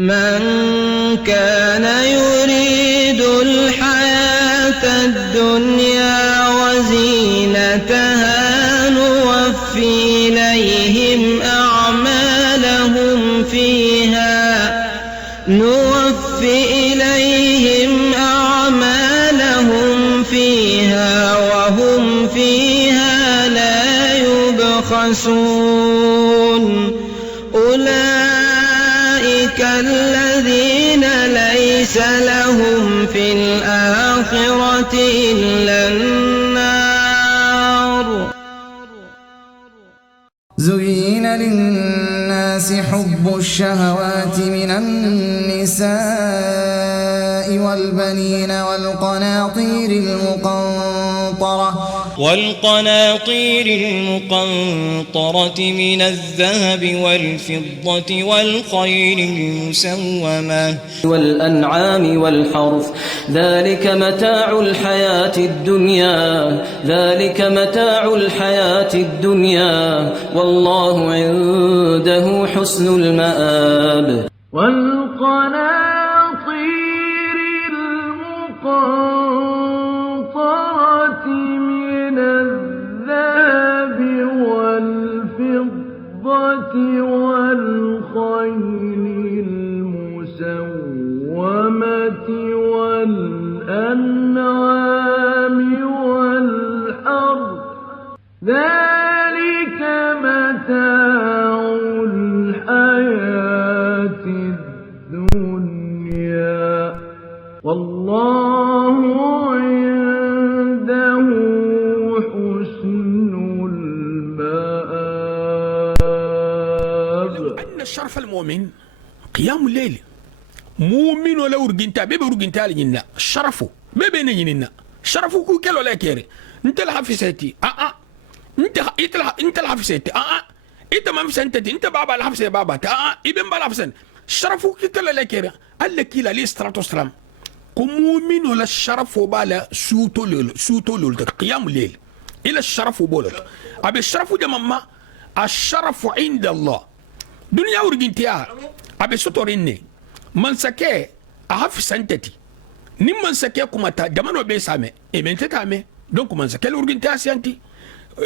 من كان يريد الحياة الدنيا وزينتها نوفي إليهم أعمالهم فيها وهم فيها لا يبخسون أولئك الذين ليس لهم في الآخرة إلا النار. زين للناس حب الشهوات من النساء والبنين والقناطير المقنطرة من الذهب والفضة والخيل المسومة والأنعام والحرث ذلك متاع الحياة الدنيا والله عنده حسن المآب. والقناطير المقنطرة من الذهب والفضة والخيل المسومة والأنعام والحرث ذلك متاع الحياة الدنيا والله عنده حسن المآب. أن الشرف المؤمن قيام الليل. مؤمن ولا ورجنتا بيبي ورجنتا لجنة شرفه بيبي نجننا شرفه كو كيلو لا كيري انت الحفظتي انت الحفظتي انت ما فسنتي انت بابا الحفظ بابا ابن بلا فسن شرفه كيلو لا كيري الله كيلا لي استراتو سلام كو مؤمن ولا الشرف وبالا سوتو لول قيام الليل الى الشرف وبولت ابي الشرف جماعه الشرف عند الله دنيا ورجنتيا ابي سوتوريني man sake a hafi santati ni man sake kuma ta jamano be same e men tata me donc man sake l'urgin ta sianti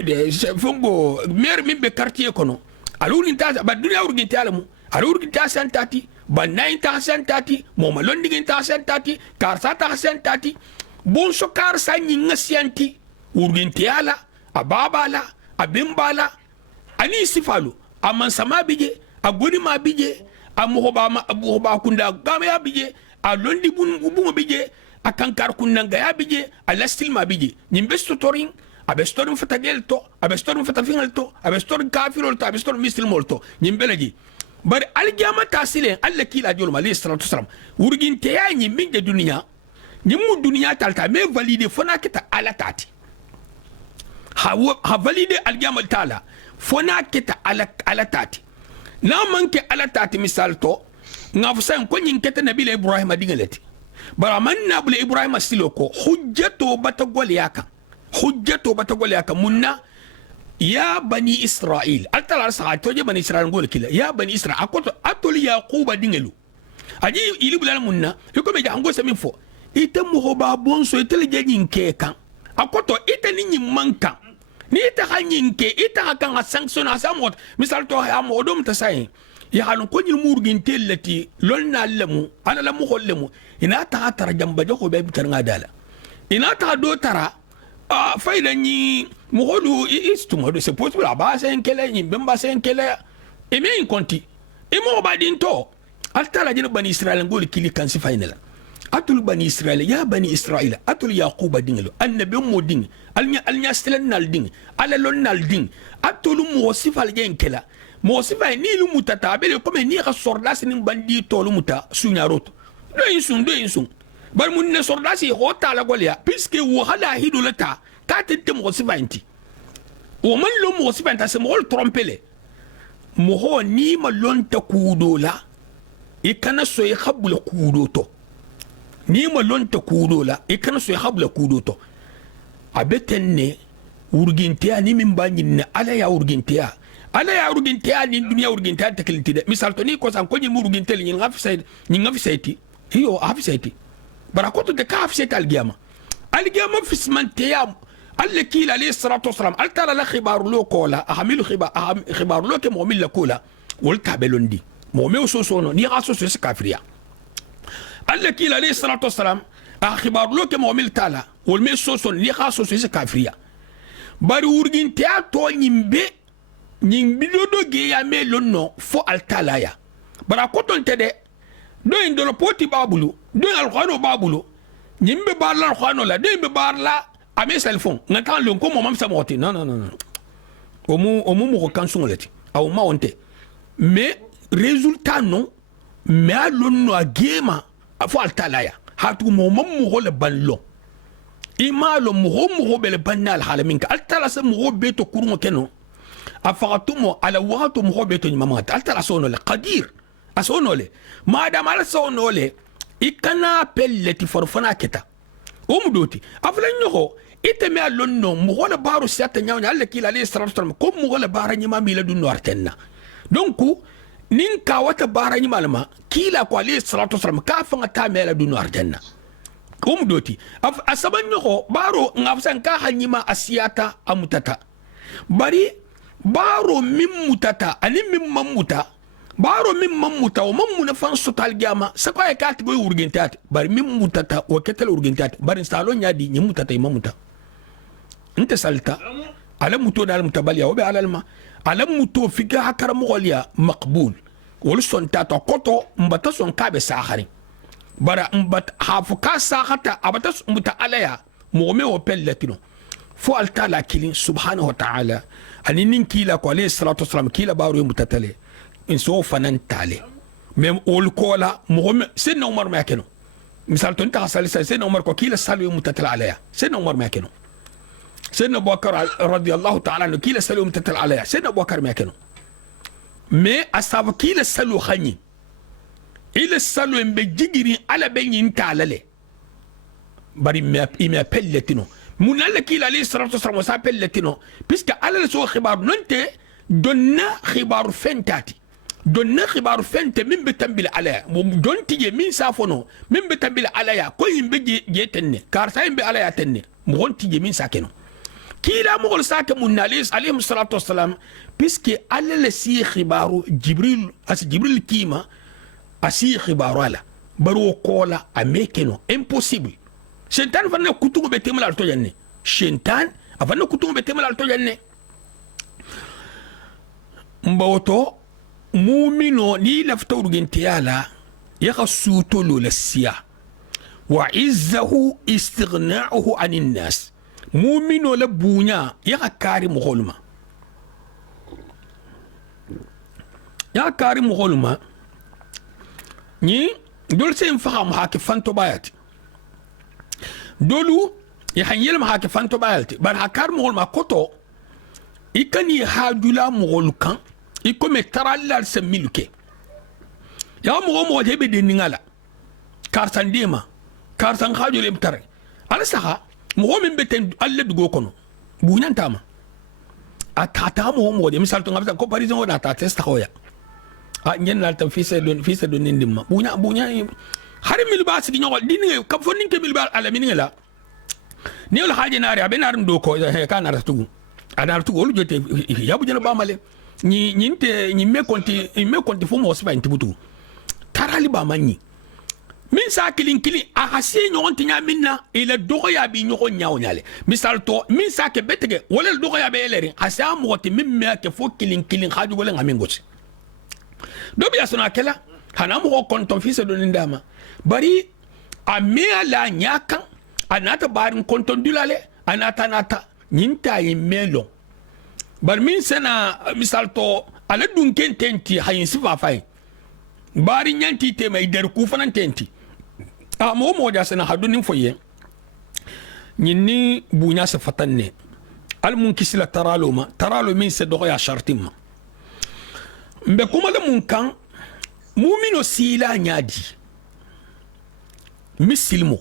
de fongo mer min be quartier kono alurgin ta ba dunya urgin ta lamu alurgin ta santati ba nayin ta santati mo malondigin ta santati kar sa ta santati bon so kar sa nyinga sianti urgin ta la ababala abimbala ani sifalu aman sama bije agoni ma bije amuhoba kunda gama ya bije a londi bungu bije a kankar kunanga ya bije a lastil ma bije nyimbe stotoring abe storin fatagelto abe storin fatafingalto abe storin kafirolto abe storin muslimolto nyimbe laji bari aljama tasile alla kila jolma alayhi salatu wasalam urgin te ya nyimbe de duniya nyimmu duniya talta me valide fona kita ala tati ha valide aljama tala fona kita ala tati na manke ala tati misal to ngafsan ko nyin kete nabi ibrahim digalati bara man nabi ibrahim siloko hujjato batagol yaka munna ya bani israil altala sa to je bani israil gol kila ya bani israil akoto atol yaquba dingelu aji ili bulal munna ko be jango semin fo ite mo hoba bonso ite je nyin kekan akoto ite ni nyin manka ni ita hanyinke ita kan sanction asamot misal to ha modom ta sai ya halun ko nyil murgin tellati lonna lamu ana lamu hollemu ina ta tara jamba jo ko be bitar ngadala ina ta do tara fayda ni mu holu istumo do c'est possible ba sen kele ni bemba sen kele e me in konti e mo badin to altala jino bani israel ngol kili kan si faynela atul bani israel ya bani israel atul yaquba dingelo annabi modin alnya stelen nalding ala lon nalding atul mo sifal genkela mo sifal ni lu mutata bele comme ni ka sordas ni bandi tolu muta sunyarot do insun bar mun ne sordas yi hota la golia puisque wo hala hidulata ka tente mo sifanti wo man lo mo sifanta se mo trompele mo ho ni ma lon ta kudola e kana so e khabula kudo to ni ma lonta kudo la e kana so ya habla kudo to abeten ne urgintiya ni min banyin ne ala ya urgintiya ala ya urginte ani dunya urginte ta kilitide misal to ni ko san ko ni urginte ni ngafi sayti hiyo afi sayti bara ko to de ka afi sayti algiyama في سمنتيام الكيل عليه الصلاة والسلام الترى لا خبار لو كولا أحمل خبار لو كمؤمن لكولا والتابلون دي مؤمن وسوسونو ني غاسو سوس كافريا الكيل عليه الصلاة والسلام خبار لو كمؤمن تالا والمي سوسون ني غاسو سوس كافريا bari urginte ato nyimbe do ge ya melono fo altalaya bara ko ton tede do indolo poti babulu do alqano babulu nyimbe barla khano la dembe barla ame telefon ngata lon ko momam sa moti non omu mo kan sungoleti aw ma onte mais résultat non mais alon no agema afo altalaya hatu momam mo le ballo imalo mo bele banal halaminka altala sa mo beto kurungo keno afaqatumo ala waqtu mo beto ni mamata altala sono le qadir asono le madam ala sono le ikana pelleti forfana keta o mudoti afla nyoko iteme alonno mo le baro sata nyawnya alle kila ali sallallahu ko mo le bara nyima mi la du nortenna donc nin ka wata bara nyima lama kila ko ali sallallahu alaihi wasallam ka fanga ta mela du nortenna o mudoti asaban nyoko baro ngafsan ka hanyima asiyata amutata bari baro mim mutata ani mim mamuta baro min mamuta o mamuna fan sotal gama sakwa e kat boy urgentat bari min mutata o ketel urgentat bari salon nyadi nyi mutata mamuta inte salta ala muto dal mutabalia o be alalma ala muto figa hakara mogolia maqbul wol son tata koto mbata son kabe sahari bara mbat hafuka sahata abata muta alaya mo me o pelletino fo altala kilin subhanahu wa ta'ala ani nin kila ko alayhi salatu wassalam kila baro mutatale in so fanan tale même ol kola muhammad sen umar ma keno misal ton ta salisa sen umar ko kila salu mutatala alaya sen umar ma keno sen abubakar radiyallahu ta'ala no kila salu mutatala alaya sen abubakar ma keno mais asaba kila salu khani ila salu en be jigiri ala be nyin talale bari me pelletino munalla kila alayhi salatu wasallam sa pelletino puisque ala so khibar nonte donna khibar fentati donna khibar fente min betambil ala don tije min safono min betambil ala ya ko yimbe je tenne kar sa yimbe ala ya tenne mo gon tije min sakeno kila mo gol sake mun alayhi salatu wasallam puisque ala le si khibaru jibril kima asi khibaru ala baro kola amekeno impossible shentan fanna kutugo be temala to janne shentan afanna kutugo be temala to janne mbawoto mumino ni lafta urgentiyala yakhsuto lolasiya wa izzahu istighna'uhu anin nas mumino la bunya yakari mugholma ni dol sen faham hake fanto bayati dolu yahanyel ma hake fanto bayati bar hakar mugholma koto ikani hadula mugholukan ikome tarallal se miluke ya mo jebe de ningala karsan dema karsan khajule mtare ala saha mo min beten alle dugo kono bunyantama atata mo de misal to ngabta ko parison wona ta testa hoya a nyen la tam fise do nindimma bunya hari mil ba sigi nyogol dinne kam fo ninke mil ba ala miningala ni wala haje naari abenarum do ko he kana tugu adar tugu olu jote yabu jena ba male ni me konti fo mo sba ntibutu tarali ba manyi min sa kilin a hasi nyon tinya minna ila dogo ya bi nyon nyaaw nyale misal to min sa ke betege wala dogo ya be eleri hasa mo ti min me ke fo kilin haju wala ngamin goti do bi asuna kala hana mo konton fi se do ndama bari a me ala nyakan anata barin konton dulale anata nyinta yi melo bar min sana misal to ala dun ken tenti hayin sifa fay bari nyanti te may der ku fanan tenti a mo ja sana hadunin foye nyinni bunya sa fatanne al mun kisila taralo min se do ya shartima mbe kuma la mun kan mumino sila nyadi misilmo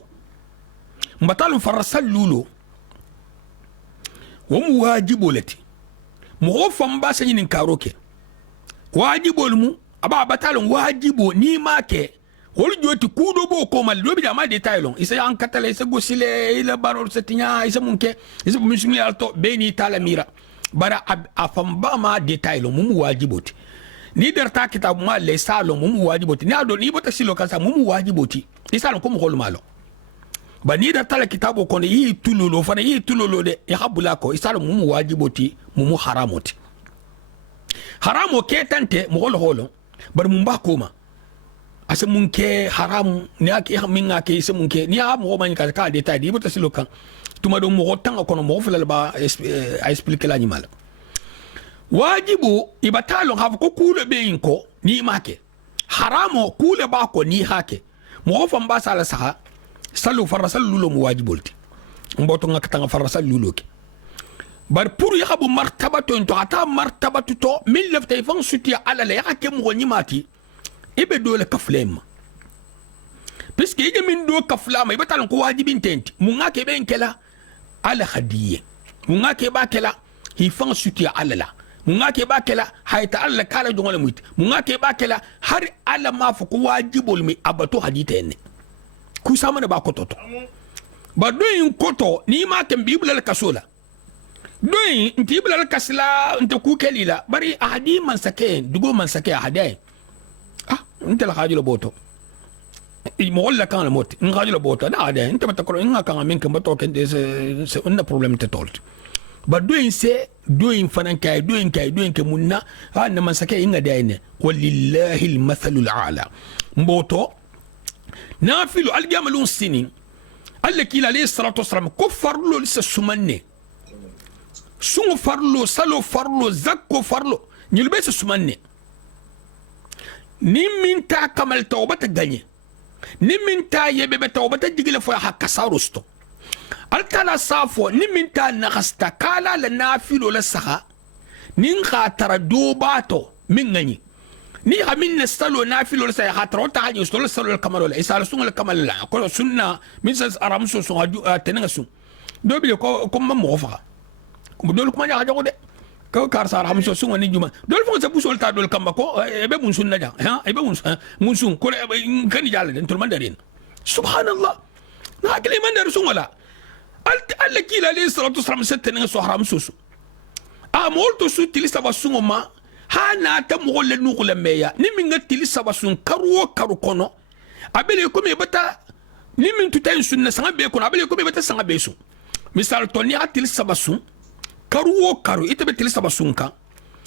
mbatal farasal lulo wa muwajibolati mo famba sa yin karoke wajibol mu aba batalon wajibo ni make wol joti kudo bo ko mal do bi da ma detailon isa an katale isa gosile ila barol setinya isa munke isa musumi alto beni tala mira bara a famba ma detailon mu wajiboti ni derta kitab ma le salon mu wajiboti ni ado ni bota silo kasa mu wajiboti isa ko mo hol malo ba ni derta la kitabo ko yi tulolo fana yi tulolo de ya habula ko isa mu wajiboti mu haramoti haramo ke tante mo holo bar mun ba koma ase mun ke haram ni ake min ake se mun ke ni ha mo man ka ka detail di bota silo kan tuma do mo tanga kono mo fulal ba a expliquer la animal wajibu ibatalo ha ko kule be inko ni make haramo kule ba ko ni hake mo fam ba sala saha salu farasal lulo mo wajibulti mboto ngaka tanga farasal lulo ke bar pour yahabu martabatu to ata martabatu to min lafta fan suti ala la yake mo ni mati ibe dole kaflem puisque ige min do kaflama ibe talan ko wajibin tenti mun ngake ben kela ala hadiye mun ngake ba kela hi fan suti ala la mun ngake ba kela hayta alla kala jongole muti mun ngake ba kela har ala ma fu ko wajibul mi abato hadite ne ku samana ba ko toto ba do yin koto ni ma kan bibla kasola doyin nti ibla kasla nta ku kelila bari ahadi man sake dugo man sake ahadai nta la hajula boto mo wala kan la mot ngajula boto na ahadai nta matakoro nga kan min kan bato ken de se unna problem te tolt ba doyin se doyin fanan kay doyin ke munna ha na man sake inga dai ne walillahi almathalu alala mboto nafilu aljamalun sinin allaki alayhi salatu wassalam kuffarlu lisa sumanne sungu farlo salo farlo zakko farlo nyulbe se sumanne ni minta kamal tawbata ganye ni minta yebe be tawbata digile fo hakka sarusto altana safo ni minta nakhasta kala la nafilo la saha nin khatara dobato min ngani ni hamin salo nafilo la saha khatara ta haji sto salo kamal la isal sungal kamal la ko sunna min sa aramso so tenanga sun dobile ko mo fa dol kuma ja jago de ko kar sar ham so sunga ni juma dol fo sa busol ta dol kamba ko be mun sunna ja ha be mun sun ko kan jalla den to man darin subhanallah na kile man dar sun wala al kila alayhi salatu wassalam setene so haram so a molto su tilisa basungo ma ha na ta mo le nu ko le meya ni min ga tilisa basun karu kono abele ko me bata ni min tutain sunna sanga be kono abele ko me bata sanga be su misal to ni atil sabasun karu ite be til sabasun kan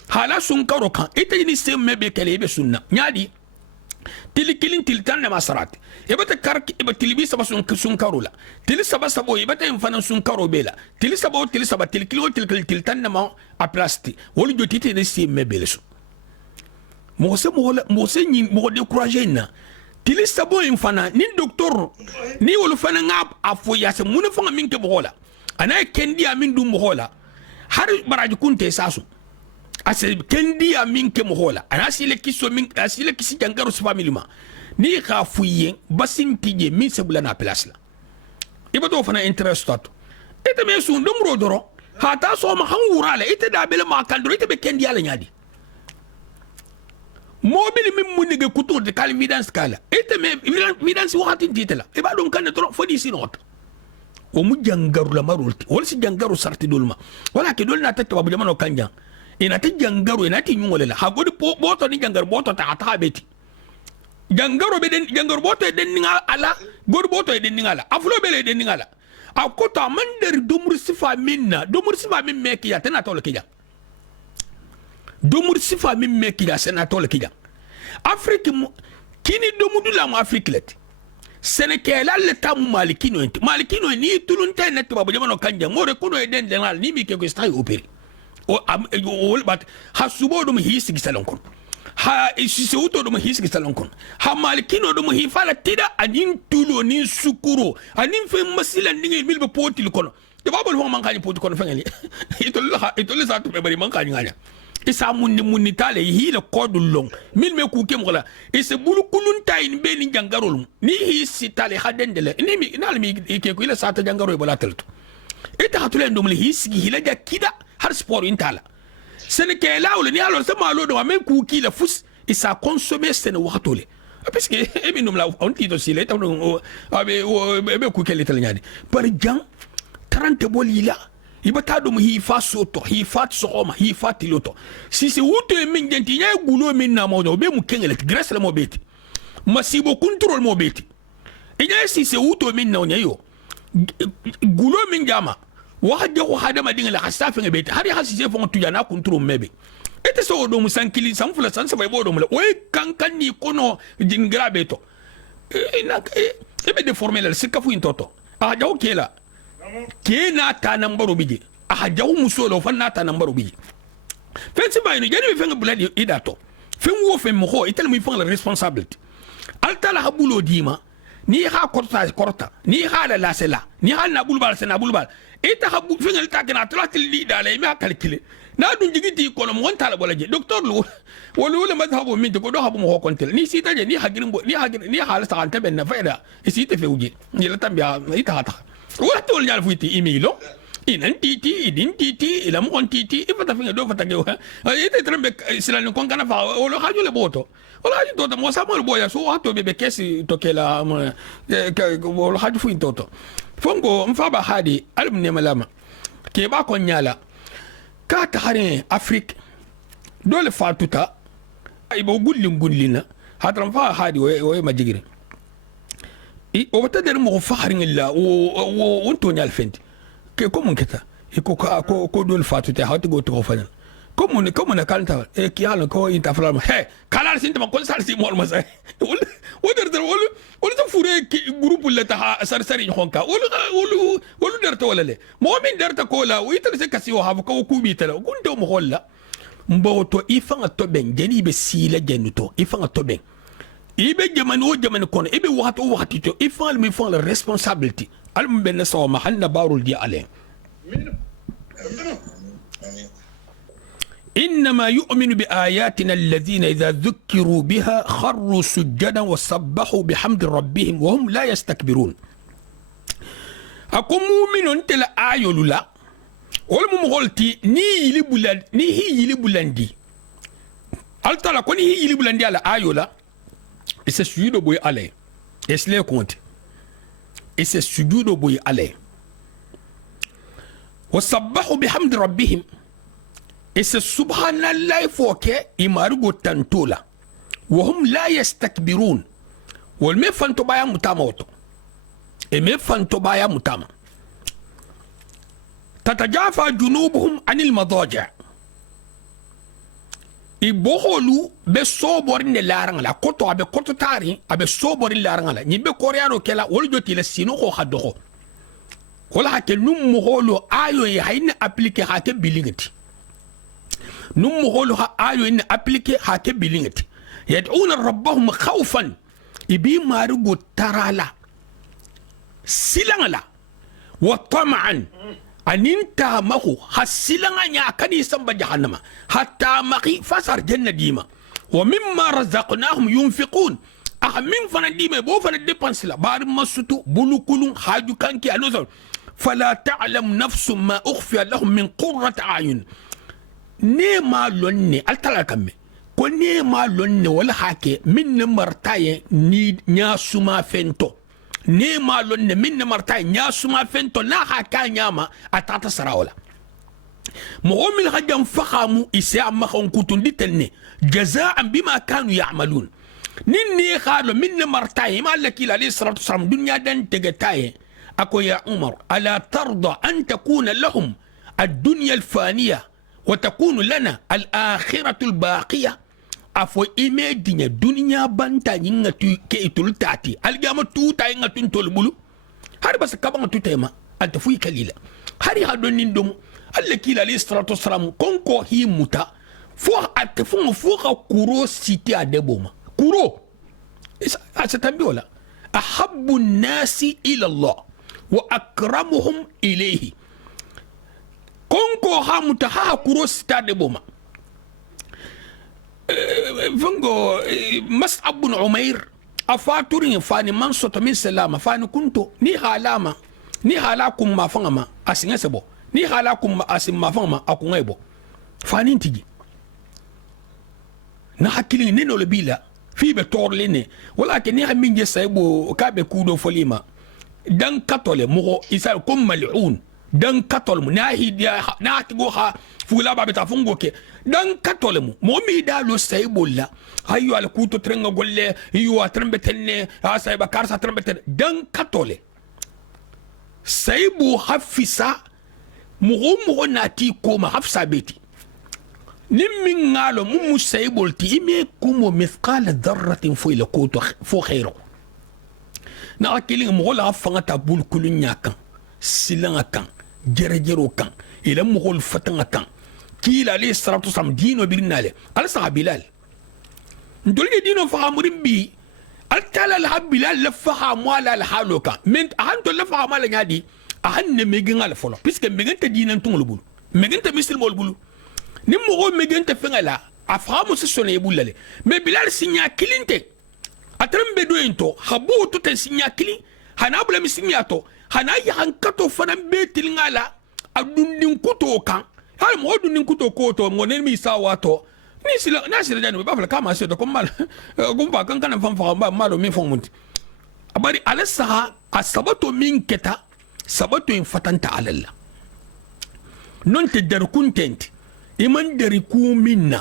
hala sun karo kan ite ni sem mebe kele be sunna nyadi tilikilin tiltan na masarat e bata kar e be tilbi sabasun sun karo la til sabasabo e bata infana sun karo bela til saba tilikilo tiltan na ma a plasti wolu jotite ni sem mebe le su mo se ni mo décourager na til sabo infana ni docteur ni wolu fana ngap afo ya se mun fanga min ke bola ana kendi amin dum bola har baraji kunte sasu ase kendi amin ke mohola ana sile kiso min asile kisi jangaro su family ma ni khafuye basin tije min sebula na place la ibato fana interest tato ite me sun dum rodoro hata so ma han wurale ite da bele ma kandro ite be kendi ala nyadi mobile min munni ge kutur de kal evidence kala ite me evidence wakati titela iba don kan tro fodi sinot o mu jangaru la marulti wala si jangaru sarti dolma wala ke dolna tatta babu jamano kanja ina ta jangaru ina ti nyungole la hagodi boto ni jangaru boto ta ata beti jangaru be den jangaru boto den ninga ala godi boto den ninga ala aflo be den ninga ala akota mandar domur sifa min meki ya tana tole kija domur sifa min meki ya sena tole kija afrique kini domudu la mu afrique let Sénégal le tamu malikino ni tulunte net babu jamano kanja more kuno eden denal ni mi ke ko stay operi o bat hasubo dum hisi gisalon kon ha isi se uto dum hisi gisalon kon ha malikino dum hi fala tida anin tulo ni sukuro anin fe masila ni mil be potil kono de babul ho man kany potil kono fengeli itolle sa to be bari man kany nganya isa munni tale hila kodul long mil me ku kem wala isa bulu kulun tayin be ni jangarol ni hi sitale hadendele ni mi nal mi ke ko ila sata jangaro e bala telto ita hatule ndum li hisgi hila ja kida har sport intala ce n'est que là où le nialo c'est malo do même ku ki la fous et ça consommer c'est ne waxatole parce que e mi num la on ti do sile taw no be ku kele tel nyadi par jang 30 bolila ibata do hi fa soto hi fat soma hi fatiloto si c'est wuto min genti nya gulo min na mo do be mu kengele grâce la mo beti masibo contrôle mo beti et nya si c'est wuto min na nyayo gulo min jama wahade ko hada madinga la khasafa ngabeti hari hasi je fon tujana contrôle mebe ete so do musankili samfula sansa bay bodo mala oy kankan ni kono jingra beto e be déformer la sikafu intoto a jaw kela kena ta nambaro bije a jaw musolo fanna ta nambaro bije fensi bayno jani be fenga buladi idato fen wo fen mo ko itel mi fon la responsabilité alta la habulo dima ni ha korta ni ha la sela ni ha na bulbal sena bulbal ita habu fenga ta kana tratil li dale mi calculer na dun jigiti ko no won tala bolaje docteur lu wala madhabu min ko do habu mo kontel ni sita je ni hagirin bo ni hagir ni hala sa anta ben na faida isite fewji ni la tambia ita hata wala tol nyal fuiti emailo inan titi idin titi ila mo kon titi ifata finga do fata gewa ite trembe silal kon kana fa wala haju le boto wala haju do mo sa mo boya so hato bebe kesi tokela wala haju fu into fongo mfaba hadi alum ne malama ke ba kon nyala ka ta harin Afrique dole fatuta ay bo gullina hatram fa hadi way majigire o wata der mo faharin illa o onto nyal fendi ke ko mun keta ko dole fatuta hatu go to fanal ko mun kalta e ki hala ko inta fala he kala sin ta ko sar si mo ma say o der wala ta fure groupe la ta sar honka wala der ta wala le mo min der ta ko la o ita se kasi o ha ko ku bi ta gundo mo holla mboto ifanga to ben jeni be sila jenuto ifanga to ben ibe jamani kono ibe wakati to ifal mi fon la responsabilité al ben so ma hanna barul di ale إنما يؤمن بآياتنا الذين إذا ذكروا بها خروا سجدا وسبحوا بحمد ربهم وهم لا يستكبرون أكو مؤمن أنت لا آيولو لا ولم مغلتي ني هي لبلاندي ألتا لا كوني هي لبلاندي على آيولا إسا سجودو بوي علي إسلي كونت إسا سجودو بوي علي وسبحوا بحمد ربهم إسا سبحان الله فوكي إمارغو تنتولا وهم لا يستكبرون والمي فانتو بايا متاموتو إمي فانتو بايا متاما تتجافى جنوبهم عن المضاجع إبوهولو بصوبورين لارنغلا كوتو أبي كوتو تاري أبي صوبورين لارنغلا نيبي كوريانو كلا ولجو تيلا سينوخو خدوخو ولا هكي نموهولو آيو يحين أبليكي هكي بلينتي نموهولو آيو إن أبليكي هكي بلينتي يدعون ربهم خوفا إبي مارغو ترالا سيلانغلا وطمعا أنينتا مخو حسيلنا نيا كني سمبا جهنم حتى مخي فسر جنة ديما ومما رزقناهم ينفقون أخمين فنا ديما بو فنا ديبانس لا بار مسوتو بلو كلون حاجو كانكي أنوزر فلا تعلم نفس ما أخفي لهم من قرة أعين نيما لوني ألتلا كمي كو نيما لوني ولا حاكي من مرتاي نيا سما فنتو نيما لون من مرتاي نياسما فنتو ناها كان نياما اتاتا سراولا مؤمن غدام فخامو اسا مخون كوتون ديتلني جزاء بما كانوا يعملون نيني خالو من مرتاي ما لك عليه الصلاه والسلام دنيا دان تغتاي اكو يا عمر الا ترضى ان تكون لهم الدنيا الفانيه وتكون لنا الاخره الباقيه afo imedinya dunia banta nyinga tu ke itul tati algama tu ta inga tun tol bulu har bas kabanga tu tema anta fu kalila hari hadon nindum alla kila ali salatu wassalam konko hi muta fo atfu fo ka kuro siti adeboma kuro asa tambiola ahabbu nasi ila allah wa akramuhum ilayhi konko ha muta ha kuro siti adeboma فنجو مصعب بن عمير أفاتورين فاني منصوت من سلامة فاني كنتو ني حالاكم ما فنما أسنسبو ني حالاكم ما أسن ما فنما أكون أيبو fanin tigi na hakili ne no le bila fi be torle ne wala ke ni hamin je saybo ka be kudo folima dan katole mo isa kum mal'un dan katol mu nahi dia na tigo ha fula ba beta fungo ke dan katole mu mo mi da lo saybo la ayo al kuto trenga golle yu atrembe tenne ha sayba karsa trembe tenne dan katole saybo hafisa mo nati koma hafsa beti نمن قالوا مو سيبولتي إمي كومو مثقال ذرة فوق لكوتو فو خيرو ناكلين مغول عفانتا بول كل نياكا سيلان كان جرجرو كان إلى مغول فتن كان كيل عليه الصلاة والسلام دينو بيرنالي على صاحب بلال ندولي دينو فهمرين بي التالا لها بلال لفها موالا الحالوكا من أهانتو لفها موالا نادي أهان نميجين على فلو بيسك ميجين تدينا نتون لبولو ميجين تمثل مول بولو ni mogo megente fengala aframu se sone bulale me bilal sinya kilinte atrembe do into habu to ten sinya kili hana bula mi sinya to hana ya hankato fana betil ngala adundin kuto kan hal mo dundin kuto ko to ngone mi sawa to ni sila na sila jani ba fala kama se to ko mal gumba kan kan fam fam ba malo mi fam munti abari alasaha asabato min keta sabato in fatanta alalla non te dar content iman dari ku minna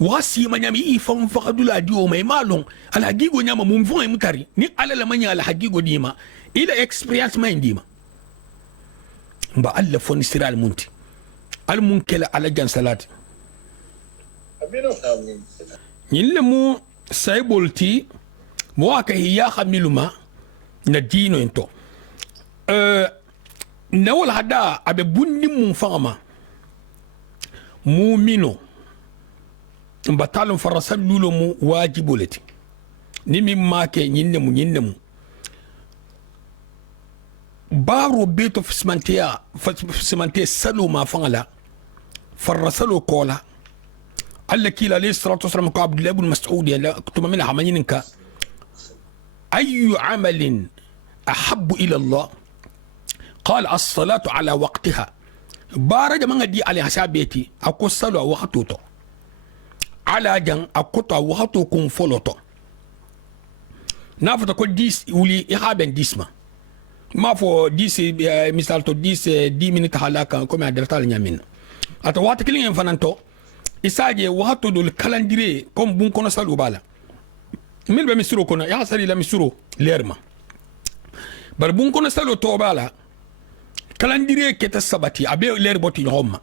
wasi manyami ifan faqadu la diwo mai malon al hagigo nyama mum fon mutari ni alala manya al hagigo dima ila experience mai dima ba alla fon siral munti al munkela ala jan salat amino yille mu saybolti mo aka hiya khamiluma na dino ento nawal hada abe bundi mum fama mumino mbatalon farasal lulo mu wajibulati nimi make nyinne mu baro beto fismantia salo ma fangala farasalo kola alla kila alayhi salatu wasalam ko abdullah ibn mas'ud ya kutuma min hamaninka ayu amalin ahabbu ila allah قال الصلاه على وقتها بارج من دي على حسابيتي اكو صلوا وقتو تو على جان اكو تو وقتو كون فولوتو نافتا كو 10 ولي يحابن 10 ما فو 10 مثال تو 10 minutes halaka comme adertal nyamin ata wata kilin fananto isaje waqtu dul calendrier comme bun kono salu bala mil be misuro kono ya sari la misuro lerma bar bun kono salu to bala calendrier keta sabati abe ler boti homa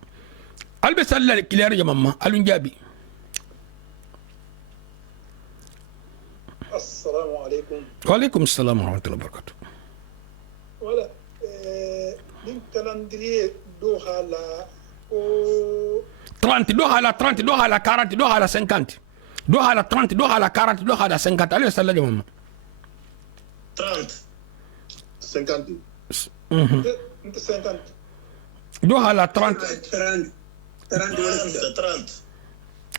albe sallal kiler jamma alun jabi السلام عليكم. وعليكم السلام ورحمه الله وبركاته. ولا من calendrier دوها لا او 30 دوها لا 30 دوها لا 40 دوها لا 50 دوها لا 30 دوها لا 40 دوها لا 50 عليه سلا jamma 30 50 انت 50 دوها لا 30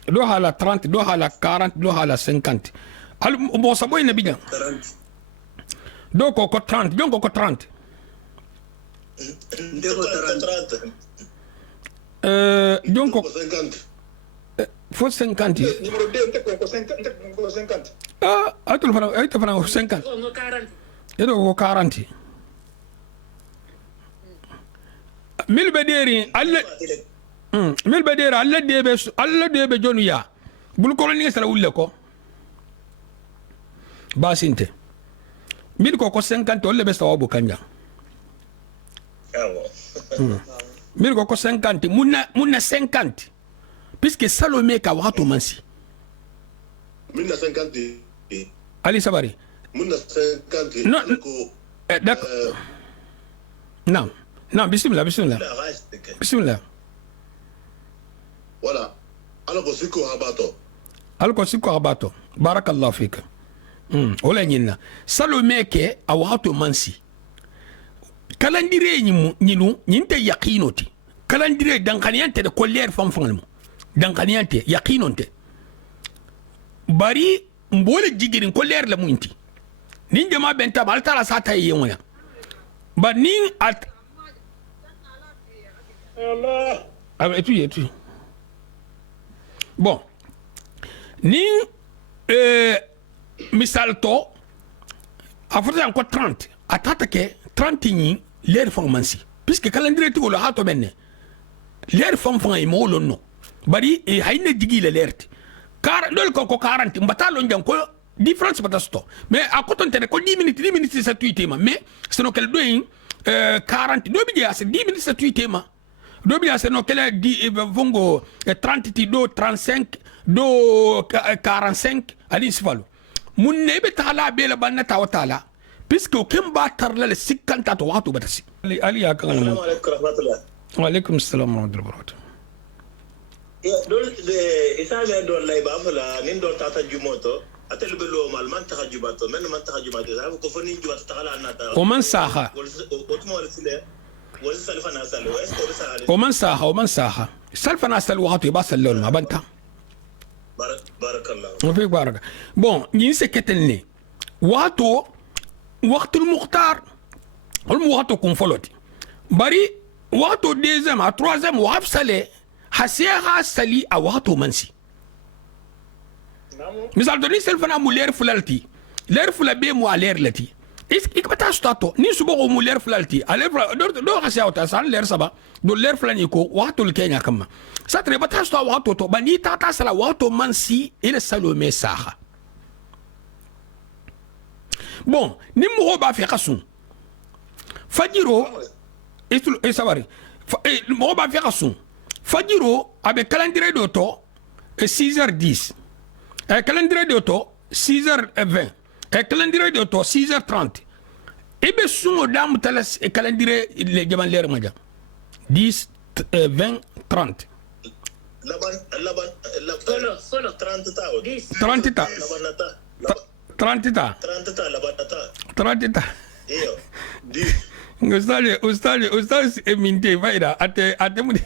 دوها لا 30 دوها لا 40 دوها لا 50 al mo sabo ina bijan 30 do ko 30 jonko ko 30 ndeko 30 jonko 50 fo 50 numéro 2 ndeko ko 50 atul fana ay tafana 50 no 40 edo ko 40 mil bederi alle mil bederi alle debe jonu ya bul ko ni sala wulle ko basinte mil ko 50 olle be sawabu kanja mil ko 50 munna 50 puisque salome ka wato mansi munna 50 ali sabari munna 50 non d'accord non bismillah voilà alko siko habato barakallahu fika wala nyina salome ke a wato mansi calendrier nyinu nyinte yaqinoti calendrier dankaniyante de collier fanfangal mo dankaniyante yaqinonte bari mbole jigirin collier la munti nin jama benta bal tara sata yewona ba nin at Allah etu bon ni misal to a fota encore 30 atata ke 30 ni l'air fond mansi puisque calendrier to lo hato benne l'air fond e mo lo no bari e hayne digi le l'air car dol ko 40 mbatalo njam ko différence pas sto mais à côté de ko 10 minutes c'est tout tema mais c'est no quel doing 40 do bi dia c'est 10 minutes c'est tout tema do bi c'est no quel di vongo 30 ti do 35 do 45 ali sifalo mun ne be tala be la banna tawtala puisque kem ba tarla le 50 to wato batasi ali ya kan Assalamu alaikum rahmatullah. wa alaikum assalam wa rahmatullah Ya dol de isale do lay ba fala nin do tata jumoto atel be lo mal man tahajubato men man tahajubato sa ko foni jubato tahala nata o man saha otmo wala sile wala salfa na salo est ce sale o man saha salfa na sal wato ba sallol ma banta barakallah وفيك بارك بون ينسى كتلني واتو وقت المختار المواتو كون فلوتي بري واتو ديزم ا تروازم وابسالي حسيها سالي ا واتو منسي مثال دوني سلفنا مولير فلالتي لير فلا بي مو الير لتي إك بتا ستاتو ني سبو مولير فلالتي الير دو حسيا وتا سان لير سبا دو لير فلاني كو واتو الكينيا كما ساتري بتا ستو واتو تو بني تاتا سلا واتو منسي الى سالومي ساخا بون ني مو با في قسم فجيرو اي سواري مو با في قسم فجيرو ابي كالندري دو تو 6h10 un calendrier d'auto 6h20 un calendrier d'auto 6h30 et bien son dame talas et calendrier les jaman l'air maja 10 20 30 laban 30 ta 30 ta 30 ta 30 ta labanata 30 ta iyo 10 ustaz eminte vaida ate mudi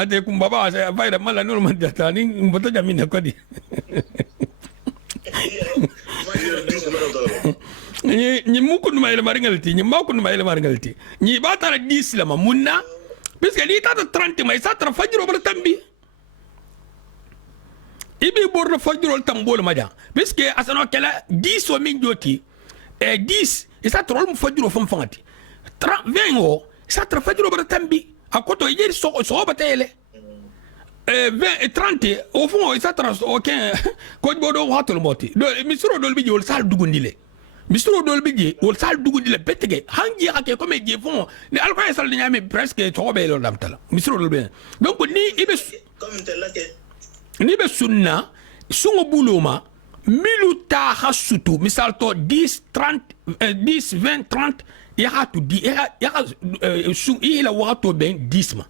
ate kumbaba sa vaida mala normal data ni mboto jamina kodi ni mukun ma ile maringalti ni makun ma ile maringalti ni batara 10 la mamunna puisque li tata 30 ma sa tra fajro bar tambi ibi borno fajro tambol maja puisque asano kala 10 o min joti e 10 e sa trol mu fajro fanfangati 20 o sa tra fajro bar tambi akoto yeri so batele 20 et 30 au fond ça trans aucun ko bodo watul moti do misro dol biji wol sal dugundile misro dol biji wol sal dugundile betege hangi ake comme je fond ni alko sal nyame presque to be lo damtala misro dol be donc ni ibe comme tel que ni be sunna sungo buluma miluta hasutu misal to 10 30 10 20 30 ya hatu di ya su ila wato ben 10 ma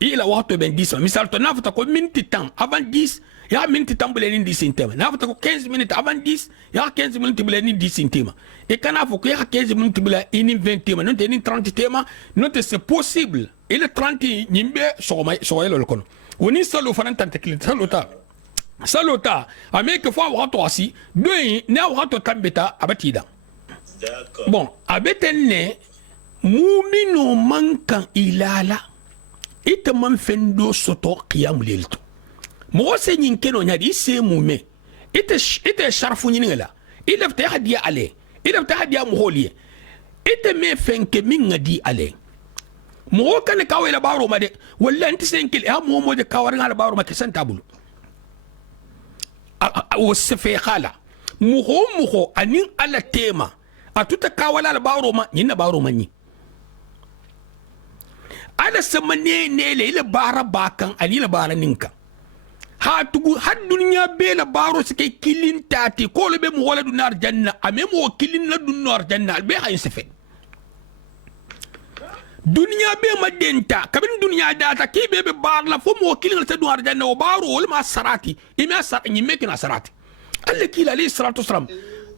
il a wato ben 10 misal to nafta ko minti temps avant 10 ya minti temps bele ni 10 intema nafta ko 15 minutes avant 10 ya 15 minutes bele ni 10 intema e kana fo ko ya 15 minutes bele ni 20 tema non te ni 30 tema non te c'est possible il 30 nyimbe so yelo kono woni salo fananta tekli salota ameke fo wato asi do na wato tambeta abatida d'accord bon abetenne mumino mankan ilala ite man fendo soto qiyam lelto mo se nyin keno nyadi se mume ite sharfu nyin ngala ile fta hadiya ale ile fta hadiya moholiye ite me fenke min ngadi ale mo kan ka wala baro ma de walla anti senkil ha mo de ka waranga baro ma kesan tabulu o se fe khala mo anin ala tema atuta ka wala baro ma nyin baro ma nyi ada sama ne le bara bakan ali la bara ninka ha tugu had dunya be la baro sike kilin tati ko le be mo wala dunar janna ame mo kilin la dunar janna be hay sefe dunya be ma denta kabin dunya data ki be bar la fo mo kilin la dunar janna o baro wala ma sarati ime sar ni mekina sarati alle kila ali salatu salam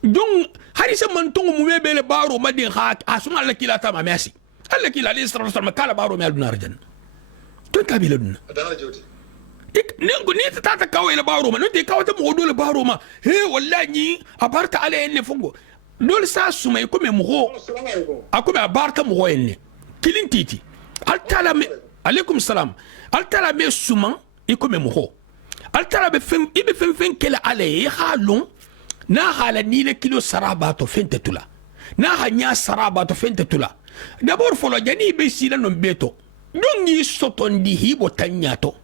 donc harisa man tongo mu be le baro ma den ha asuna alla kila ta ma merci قال لك عليه الصلاه والسلام قال بارو مال نار جن تنت ابي لدنا درجتي نينغو نيت تاتا كاوي لبارو ما نتي كاوتا مودو لبارو ما هي والله ني ابارت على ان فونغو دول سا سومي كومي مغو اكومي ابارت مغو ان كلين تيتي التلام عليكم السلام التلام سوما يكومي مغو altala be fem ibe fem kele ale halon na hala ni le kilo saraba to fente tula na hanya saraba to fente tula d'abord folo jani be sila non beto dongi sotondi hibo tanyato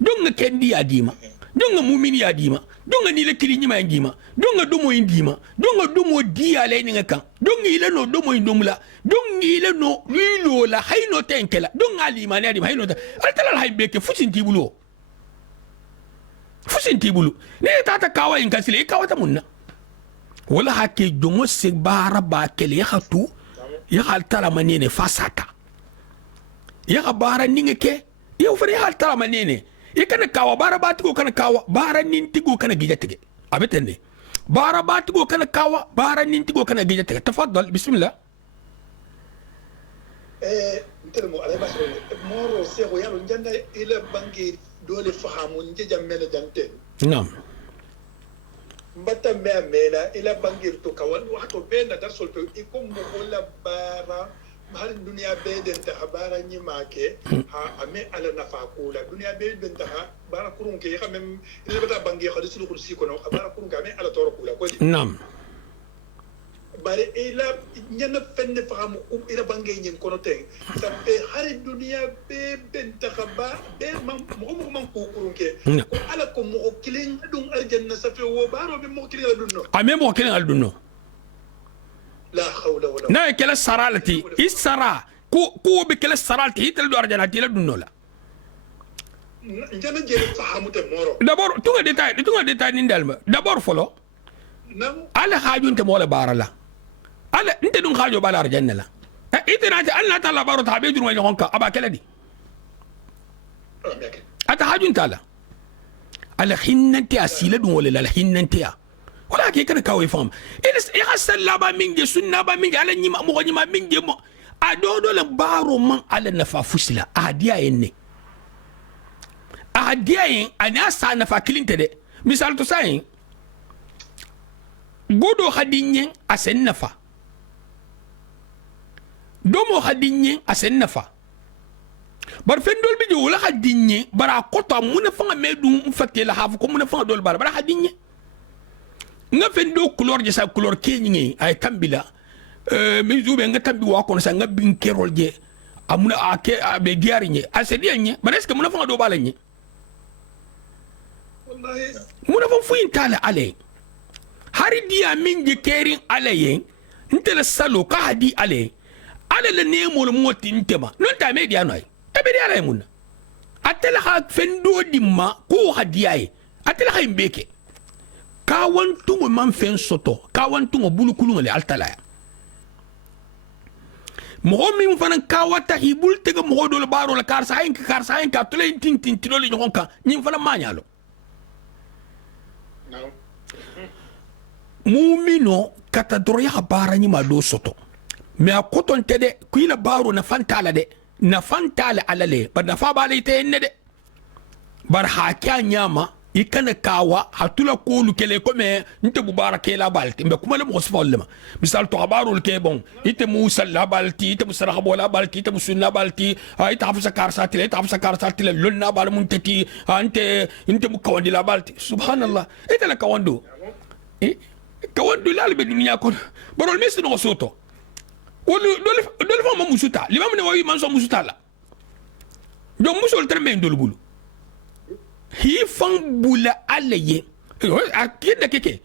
donga kendi adima donga mumini adima donga ni le kili nyima ngima donga domo indima donga domo di ale ni kan donga ile no domo indomla donga ile no lilo la hayno tenkela donga alima ni adima hayno altala hay beke fusinti bulo ne tata kawa in kasile kawa ta munna wala hake jongo se bara ba kele ya khatu ya haltala manene fasata ya bara ningeke ya ufari haltala manene ikana kawa bara batigo kana kawa bara nintigo kana gijatige abetende bara batigo kana kawa bara nintigo kana gijatige tafaddal bismillah ntelmo alay baso moro sego yalo njanda ila bangi dole fahamu nje jammela jante nam mbata me mela ila bangi to kawan wato bena dar solto ikom mo wala bara hal dunia be den ta bara nyimake ha ame ala nafa kula dunia be den ta bara kurun ke xamem ila bata bangi khadisul kursi kono bara kurun ka me ala toro kula ko nam bare ila nyana fenne fahamu ila bangi nyin kono ten sa be hari dunia be ben ta khaba be mo ko kurun ke ko ala ko mo kilin dum arjanna sa fe wo baro be mo kilin dunno ame mo kilin al dunno la hawla wala na kala saralati isara ko be kala saralati hitel do arjanati la dunno la njana je fahamu te moro d'abord tunga détail ni ndalma d'abord folo nam ala hajunte mo la barala ala nte dun hajo bala arjanna la itena ta alla ta la baro ta be jurma honka aba kala di ata hajunta la ala hinnanti asila dun wala la hinnanti wala ke kana kawai fam ilis ya salla ba minge sunna ba minge ala nyima mo nyima minge mo adodo la baro man ala nafa fusila adiya enne adiya en ana sa nafa kilinte de misal to sai godo hadinyen asen nafa domo hadinyen asen nafa bar fendol bi wala hadinyen bara kota mun fa medum fakela hafu ko mun fa dol bara hadinyen nga fendo couleur je sa couleur kenyi ay tambila mi zube nga tambi wa kono sa nga bin kerol je amuna ake be diari nye asedi nye bareske muna fa do bala nye wallahi muna fa fuin tala ale hari dia min je kerin ale yen ntele salo ka hadi ale le nemo le moti ntema non ta me dia noy tabe dia ale mun atela ha fendo dimma ko hadi ay atela ha imbeke kawan tungo man fen soto kawan tungo bulu kulunga le altala mo min fanan kawata hibul tega mo do le baro la karsa en ka tole tin tilo le jonka nim fana mañalo mumino kata doroya bara ni ma do soto me akoton tede kuila baro na fantala de na fantala alale ba na fa bale te ne de bar hakya nyama ikana kawa hatula kolu kele kome nte mubarake la balti mbe kuma le mo sfallema misal to habarul ke bon ite musa la balti ite musarahabo la balti ite musunna balti ite hafsa karsatile lonna bal muntati ante mukawandi la balti subhanallah ite la kawando kawando la be dunya ko barol mesi no soto wolu dole fa musuta limam ne wayi man so musuta la do musol terme ndolbulu hi fan bula alaye akida keke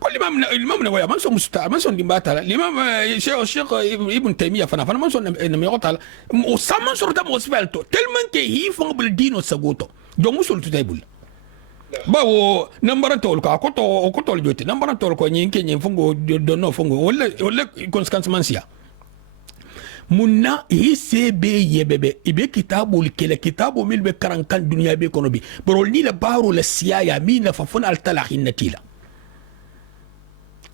ko limam na waya man so musta man so dimbata limam cheikh ibn taymiya fana man so na mi otala o saman sorta mo svelto tellement que hi fan bul dino sagoto do musul to taybul bawo nambara tol ka ko tol jote nambara tol ko nyin ke nyin fungo do no fungo wala conséquence mansia munna isebe yebebe ibe kitabu kele kitabu milbe karankan dunia be kono bi borol ni la baro la siaya mina fa fon al talahin natila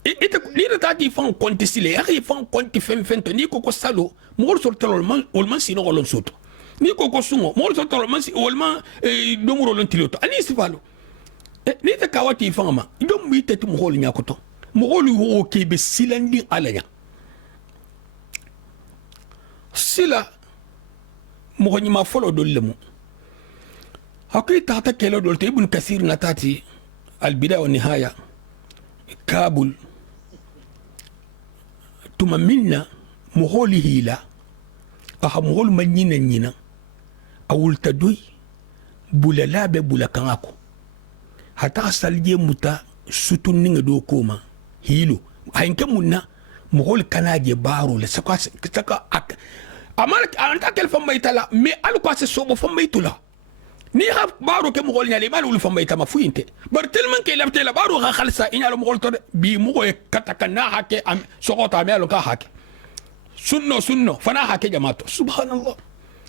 ite ni la tati fan konti sile ya fan konti fento ni ko salo mol sol tolol man ol man sino olon soto ni ko sungo mol sol tolol man ol man domuro lon tiloto ani sifalo ni ta kawati fama dom mi tati mo hol nyakoto mo hol wo ke be silandi alanya sila mo nyima folo do lemu أكيد تحت كيلو دولت ابن كثير نتاتي البداية والنهاية كابل تممنا مغولي هيلا أها مغول منينا نينا أول تدوي بولا لابي بولا كناكو حتى سالجي متا سوتون نينغ دو كوما هيلو هينك منا مغول كناجي بارو لسكا سكا أك أمالك أنت كيل فميتلا مي ألو كاسي صوبو فميتلا ni ha baro ke mugol nyali balu lu famba itama fuinte bar telman ke labte la baro ga khalsa inyalo mugol to bi mugo e katakana hake am sokota me alo ka hake sunno fana hake jamato subhanallah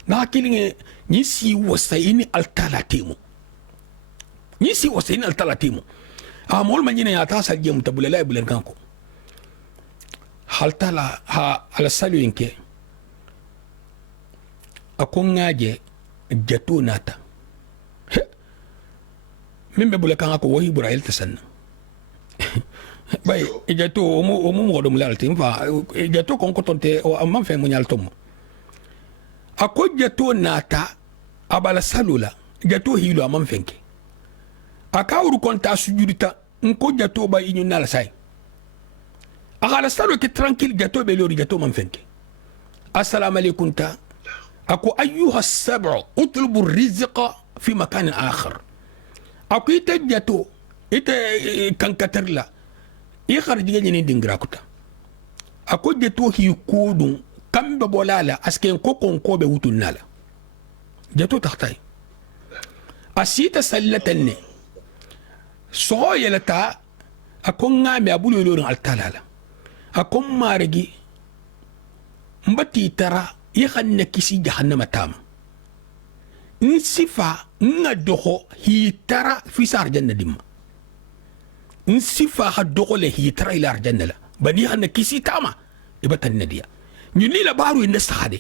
na kilinge ni si wasaini altalatimu ni si wasaini altalatimu amol manyina ya ta salje mutabula la ibul ganko haltala ha ala salu inke akongaje jato nata min be bula kan ko wahi burail tasanna bay ejato o mo godum lalti fa ejato kon ko tonte o amman fe mo nyalto mo ako jato nata abala salula jato hilo amman fenke akawru kon ta sujudita nko jato ba inyu nala sai akala salu ke tranquille jato be lori jato man fenke assalamu alaykum ta ako ayyuha as-sab'u utlubu ar-rizqa fi makan akhar ako ite jato ite kankaterla i kharjiga ni dingra kuta ako jato hi kodun kambe bolala aske ko konko be wutunala jato taxtay asita sallatanne so yelata ako ngame abulu lorin altalala ako marigi mbati tara يخن كيسي جهنم تام نصفا ندخو هي ترى في سار جنة دم نصفا هدخو له هي ترى إلى الجنة لا بني خن كيسي تاما يبقى النديا يني لا بارو الناس هذه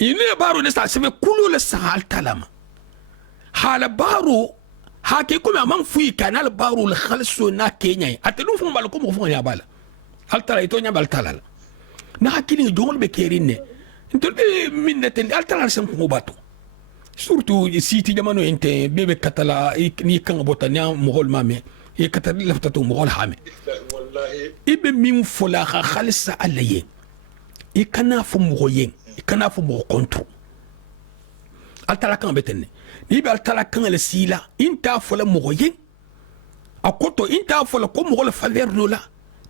يني لا بارو الناس سبب كله لسه تلام حال بارو هاكيكم أمام في كانال بارو الخلصو نا كينيا أتلو فم بالكم وفم يا بالا هل ترى يتوني بالتلال na hakili jongol be kerine ntolbe minnaten altara sam ko bato surtout siti jamano ente bebe katala ni kan bota nya mogol mame e katala laftato mogol hame wallahi ibe min fola khalsa alaye e kana fu mogoyen e kana fu mo kontro altara kan betenne ni be altara kan le sila inta fola mogoyen akoto inta fola ko mogol faver lola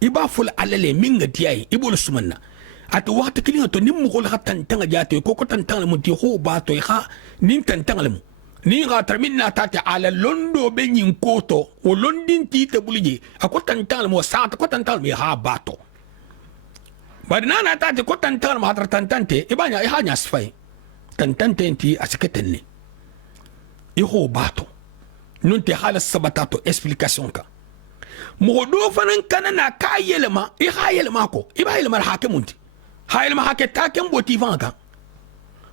iba fola alale minga diay ibol sumanna ati wakati kilinga to nim mugol hatan tanga jate ko ko tan tanga muti ho ba to ha nin tan tanga mu ni ga terminna tata ala londo be nyin koto o londin ti te buliji ako tan tanga mu sa ko tan tanga mi ha bato badna na tata ko tan tanga ma tan tante ibanya ha nya sfai tan tante ti asiketenne i ho bato non te hala sabatato explication ka mo do fanan kanana ka yelema i ha yelema ko iba yelema hakemunti hayel ma haketa ken boti vanka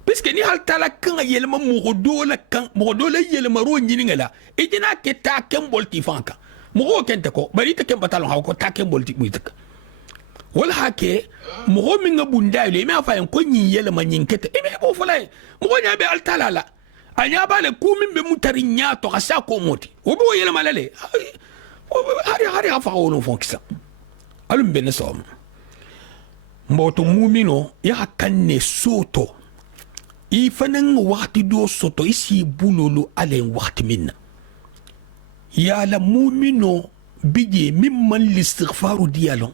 puisque ni hal tala kan yelma mogodola yelma ro nyiningala ejina keta ken bolti vanka mogo kente ko bari te ken batalon ha ko ta ken bolti muitaka wala hake mogo minga bunda le me afa en ko nyi yelma nyinkete ebe bo fulay mogo nya be al talala anya bale ku min be mutari nyato ka sa ko moti obo yelma lale hari afa wono fonkisa alum be nesom mboto mumino ya kanne soto ifanan wakti do soto isi bulolo alen wakti minna ya la mumino bije mimman listighfaru diyalon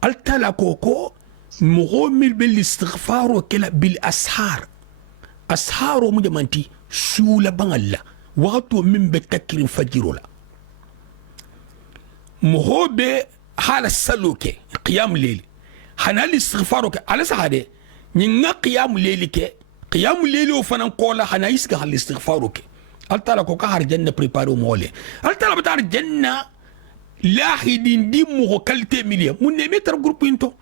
altala koko mughomil bil istighfaru kala bil ashar asharu mujamanti sula bangalla waktu min betakirin fajirola muhobe hala saluke qiyam lili hana istighfaru ke ala sahade nyinga qiyam leli ke qiyam leli o fanan kola hana isga hal istighfaru ke altala ko ka har janna prepare o mole altala batar janna lahidin dimu ko kalte miliya mun ne metar groupe into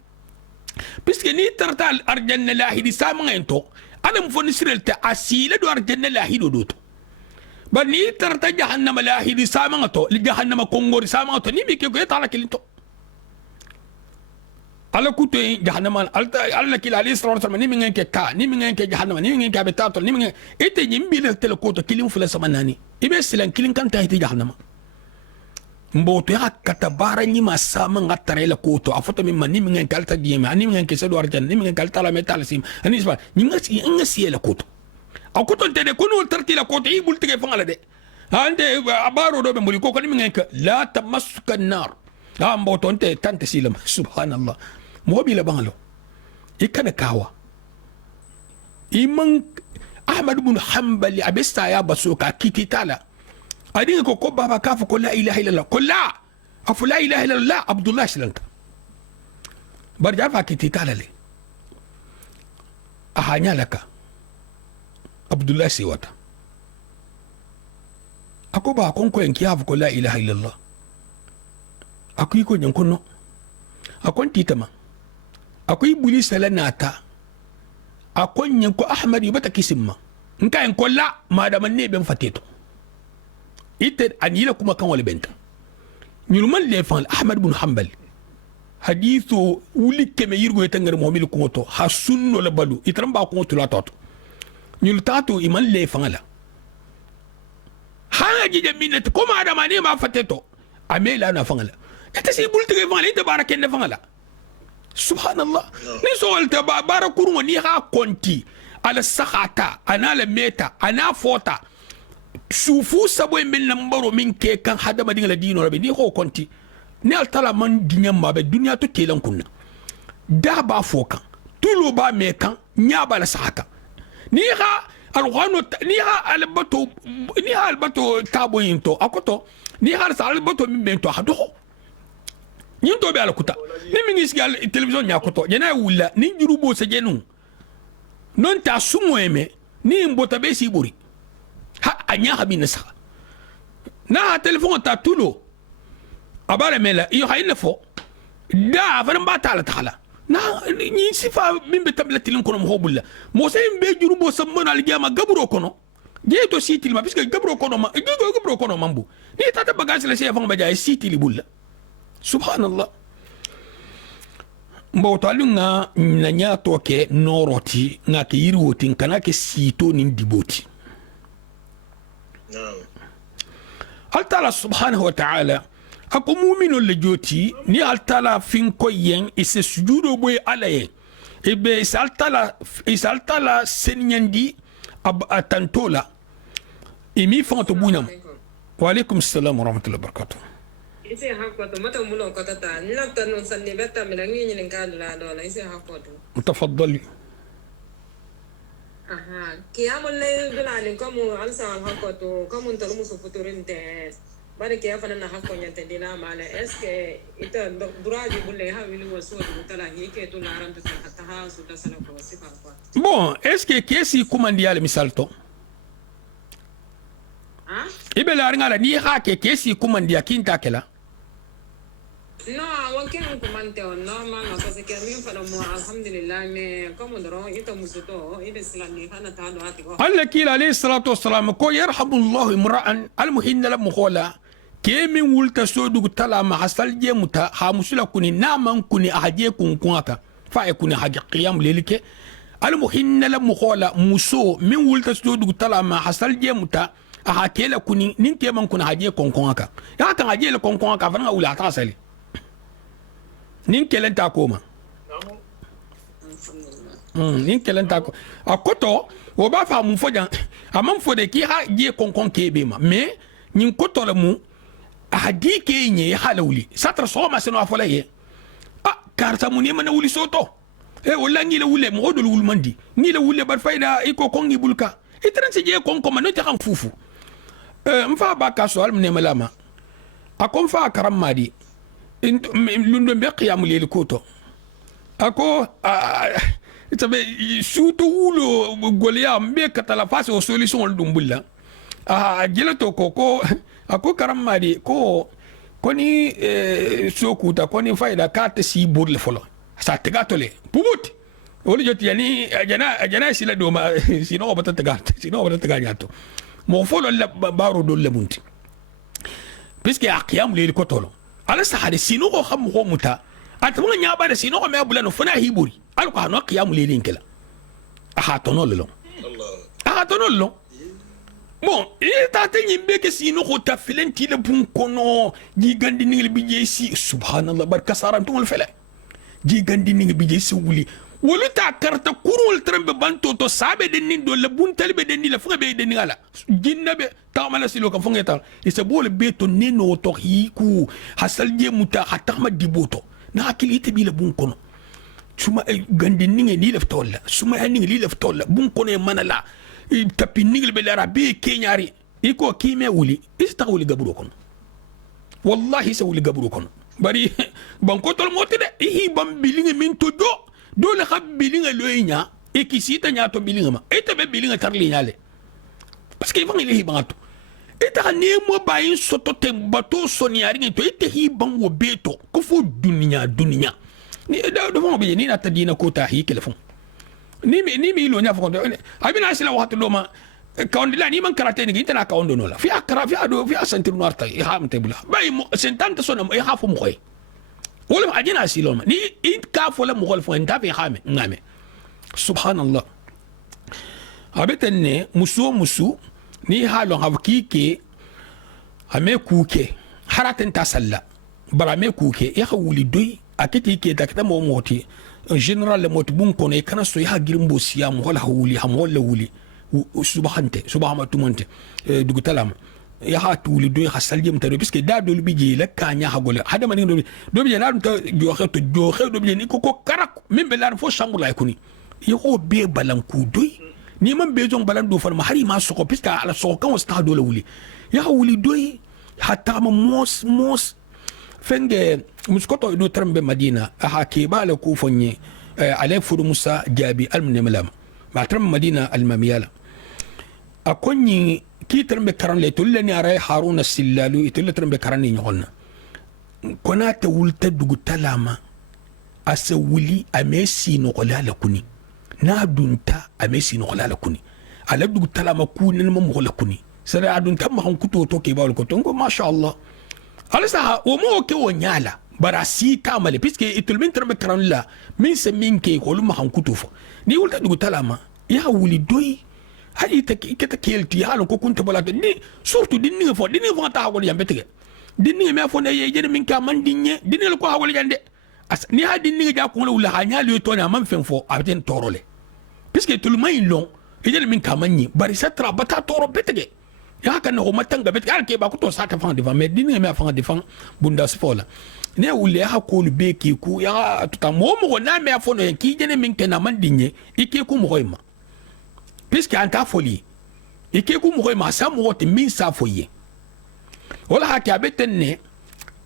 puisque ni tarta ar janna lahidi sama into ana mo foni sirelta asila do ar janna lahido doto bani tarta jahannama lahidi sama to li jahannama kongori sama to ni mi ke ko tala kelinto ala kuto jahannama alla kila ali sallallahu alaihi wasallam ni mingen ke ka ni mingen ke jahannama ni mingen ke abetato ni mingen ite nyimbi le tele koto kilim fula samanani ibe silan kilin kan tahiti jahannama mboto ya katabara ni masama ngatare la koto afoto min ni mingen kalta diyema ni mingen ke sadu arjan ni mingen kalta la metal sim ani isba ni ngasi la koto akoto tede kono tarti la koto ibul tige fangala de ande abaro do be muli ko ni mingen ke la tamassuka nar mboto nte tante silam subhanallah موبي لبانلو إكنا كاوا إيمان أحمد بن حنبل أبستا يا بسوكا كيتي تالا أدين كو بابا كافو كل لا إله إلا الله كل لا أفو لا إله إلا الله عبد الله سلنت برجع فاكيتي تالا لي أهانيا لك عبد الله سيواتا أكو با كونكو ينكيافو كل لا إله إلا الله أكو يكو ينكونو أكون تيتما akwai buli sala nata akon yanko ahmad yubata kisimma nka en kolla madama ne ben fateto ite anila kuma kan wal benta nyulman le fan ahmad ibn hanbal hadithu wuli keme yirgo tangar mu'mil ko to hasunno la balu itram ba ko to la toto nyul tatu iman le fan la hanga je minnet ko madama ne ma fateto amela na fan la ite si bulti fan la ite baraken fan la subhanallah ni solta bara kurwa ni ha konti ala sakhata ana la meta ana fota sufu sabo min lambaro min ke kan hadama dinga dino rabi ni ho konti ni altala man dinya ma be dunya to telan kunna da ba fokan tulo ba me kan nya ba la sakhata ni ha alghano ni ha albato tabo yinto akoto ni ha albato min bento hado nyinto be ala kuta ni mingis gal television nya koto jena wula ni jurubo se jenu non ta sumoeme ni mbota be si buri ha anya habina sa na telephone ta tulo abare mela iyo hayna fo da faran ba ta ala na ni sifa min be tablet lin kono mo bulla mo se be jurubo sa mon al jama gabro kono je to siti ma puisque gabro kono ma gabro kono mambu ni tata bagage la se fa ba jaay siti li bulla subhanallah mboto alunga na nyato ke noroti na ke yirwoti kana ke sito nin diboti altala subhanahu wa ta'ala ako mu'minu le joti ni altala fin ko yen ise sujudo boy alaye ebe isaltala senyandi atantola imi fanto bunam wa alaykum assalam wa rahmatullahi wa barakatuh isi hakoto mata mulo kota ta nata no sanni betta milangi ni ngala do la isi hakoto تفضلي aha kiamu le bilani komu alsa hakoto komu ntalo muso futurinte bari kia fana na hakonya tendina mala eske ita duraji bulle ha wili waso tala hike to laram to hatta ha su da sana ko sifa kwa bon est-ce que kesi kumandiale misalto ha ibe la ngala ni ha ke kesi kumandia kinta kala no wakin kumante on normal no parce que mi fala mo alhamdulillah me comme doro ita musuto ida silani hana ta do ati ko alla kila alayhi salatu wassalam ko yarhamu allah imra'an almuhinna lam khola ke min wulta sodu tala ma hasal je muta ha musula kuni naman kuni ahaje kun kunaka fa e kuni haje qiyam lelike almuhinna lam khola muso min wulta sodu tala ma hasal je muta aha kela kuni nin ke man kuna haje kon kunaka ya kan haje le kon kunaka fa nga wula ta sali nin kelen ta koma nin kelen ta ko akoto o ba fa mu fojan amam fode ki ha je konkon kebe ma mais nin koto le mu hadi ke nye halawli satra so ma seno afola ye karta mu ne mana wuli soto wala ngi le wule mo dol wul mandi ngi le wule bar fayda iko kongi bulka itran se je konkon ma no ta xam fufu mfa ba ka so al ne malama akom fa karam madi lundo be qiyamul lil koto ako tabe suto wulo golia mbe katala face o solution dum bulla jelato ko ako karamadi ko koni sokuta koni fayda kate si burle folo sa tegatole pubut woli joti yani jana sila do ma sino bata tegato mo folo la baro do le munti puisque qiyamul lil koto ala sahade sino ko xam ko muta atuma nya ba de sino ko me bulano fana hiburi alko hano qiyamul layl kala aha tonolo aha tonolo bon ita tanyi beke sino ko ta filenti le bun kono ji gandi ni bi jesi subhanallah barka saran tungol fele ji gandi ni bi jesi wuli wolu ta karta kurul trembe banto to sabe den ni do le bun talbe den ni la fuga be den ni ala jinnabe ta mala silo kan funga ta ise bol be to neno to hiku hasal je muta hatama diboto na akili te bi le bun kono suma gandi ni ni le tolla suma ni li le tolla bun kono e manala tapi ni be la rabe kenyari iko kime wuli ista wuli gaburo kono wallahi sa wuli gaburo kono bari banko tol moti de hi bam bilinga min to do dole ka bilinga loyinya e kisita nya to bilinga ma e te be bilinga tarli nyale parce que ivan ile hibanto e ta ne mo bayin soto te bato soniari ngi to e te hiban wo beto ko fu dunya ni do mo be ni na tadina ko ta hi telefon ni mi lo nya fo abina sila wakati do ma kawndila ni man karate ni intana kawndo no la fi akra fi ado fi asentir norta e ha mtebula bay mo sentante sona e ha fo mo koy wala ajina siloma ni in ka fo la mo gol fo enta fi xame ngame subhanallah abetenne musu ni halo havkike ame kuke haraten tasalla bara me kuke ya hawuli doy akiti ke takta mo moti general le moti bun kono e kana so ya girimbo siya mo wala hawuli ham wala wuli subhanatumonte dugutalama ya ha tuli do ha salje mtaro puisque da do bije la kanya ha gole hada mani do bije na to joxe do bije ni ko karak min be la fo chambre la kuni yo be balan ku doy ni man be jong balan do fa ma hari ma soko puisque ala soko kan wasta do la wuli ya wuli doy hatta ma mos fenge muskoto do trambe madina ha ke bala ku fonye ale fudu musa jabi almunamlam ma tram madina almamiyala akonyi ki trambe karan le tulle ni aray haruna sillalu itulle trambe karan ni nyonna kona ta wulta dugu talama asa wuli amesi no kolala kuni na dunta amesi no kolala kuni ala dugu talama kuni ma mo kolala kuni sara adunta ma han kuto to ke bawol ko to masha Allah alisa o mo ke wonyala bara si kamale puisque itulmin trambe karan la min se min ke ko luma han kuto fo ni wulta dugu talama ya wuli doy hali ta keta kelti halon ko kunta bala ni surtout dinni fo ta hawol yambe tege dinni me fo ne ye min ka man dinne dinni ko hawol yande ni ha dinni ja ko wala ha nyaali to na man fen fo aben torole puisque tout le monde long ye min ka man ni bari sa tra bata toro betege ya kan no matanga bet al ke ba ko to sa ta fan devant mais dinni me fa devant bunda spola ne wule ha ko lu be ki ku ya tuta mo na me fo no ki jene min ke na man dinne ike ku mo ma puisque anta folie et que ku mo ma sa mo te min sa foye wala ha ka betenne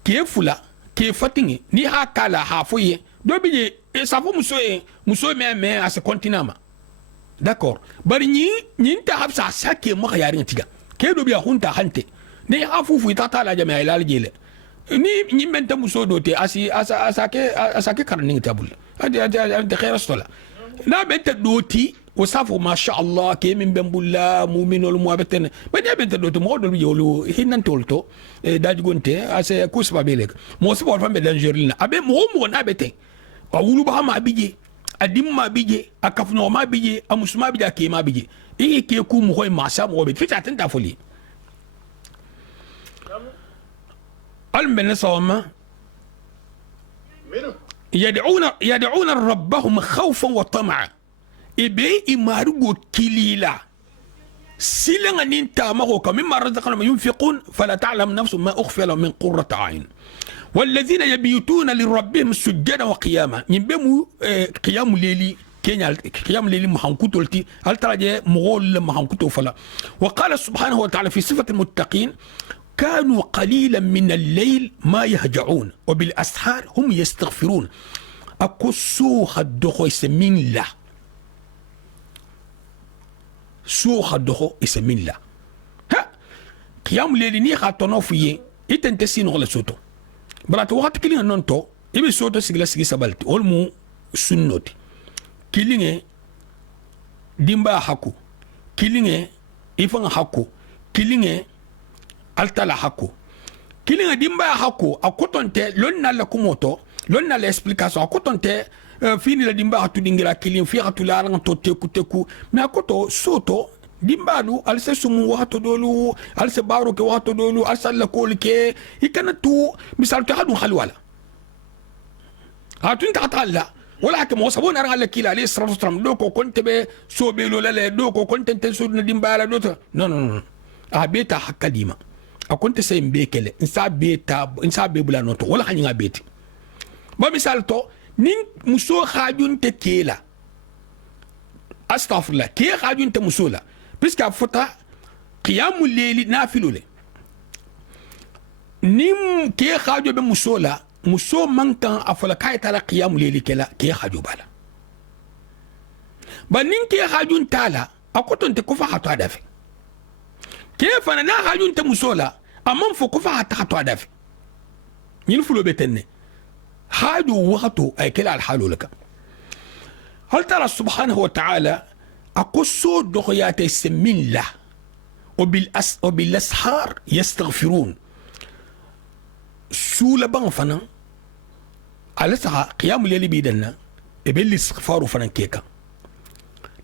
ke fula ke fatingi ni ha kala ha foye do bi e sa fo muso me à ce continent ma d'accord bari ni ta habsa sa ke mo yarin tiga ke do bi hunta hante ni ha fufu ta la jama ila aljele ni menta muso do te asake karning tabul adi khair stola na benta doti وصافو ما شاء الله كي من بنبولا مؤمن والموابتن بدي بنت دوت مودل بيولو هنا تولتو داج غونتي اسي كوس بابيلك مو سبور فام دانجيرلنا ابي مو نا بتين اولو با ما بيجي اديم ما بيجي اكفنو ما بيجي امسما بيجي كي ما بيجي اي كي كو مو ما سا مو بيت فتا تنتا فولي المن صوما يدعون ربهم خوفا وطمعا ebe imarugo kilila silanga ninta mako kam mimma razaqnahum yunfiqun fala ta'lam nafsun ma ukhfiya lahum min qurrati a'yun والذين يبيتون لربهم سجدا وقياما ينبمو قيام ليلي كينيا قيام ليلي محنكوتولتي هل ترى مغول محنكوتو فلا وقال سبحانه وتعالى في صفة المتقين كانوا قليلا من الليل ما يهجعون وبالأسحار هم يستغفرون أقصوها الدخو يسمين الله سوخ الدخو يسمين الله ها قيام ليلي ني خاطنو فيه يتنتسين ولا سوتو برات وقت كلين نونتو يبي سوتو سيغلا سيغي سبالتي اولمو سنوتي كلين ديمبا حكو كلين يفن حكو كلين التلا حكو كلين ديمبا حكو اكوتونتي لون نالا كوموتو lon na l'explication akotonte fini la dimba hatu dingira kilin fi hatu la ran to teku mais akoto soto dimbalu alse sumu wato dolu alse baro ke wato dolu alsalla kol ke ikana tu misal to hadu halwala hatun ta talla wala ke mo sabon ran alla kila ali sallallahu alaihi wasallam do ko konte be sobe lo lale do ko konte ten so na dimbala do to non a beta hakadima akonte sai mbekele insa be bula noto wala hanya beti ba misal to nin muso khajun te kela astaghfirullah ke khajun te musola puisque fota qiyamul layli nafilule nim ke khajo be musola muso mankan afala kayta la qiyamul layli kela ke khajo bala ba nin ke khajun tala akoton te kufa hatu adafi ke fana na khajun te musola amman fo kufa hatu adafi nin fulo betenne هادو وقته أي كلا الحال لك هل ترى سبحانه وتعالى أقصوا دخيات السمين له وبالأسحار يستغفرون سولة بانفنا على سها قيام الليل بيدنا إبن الاستغفار فنان كيكا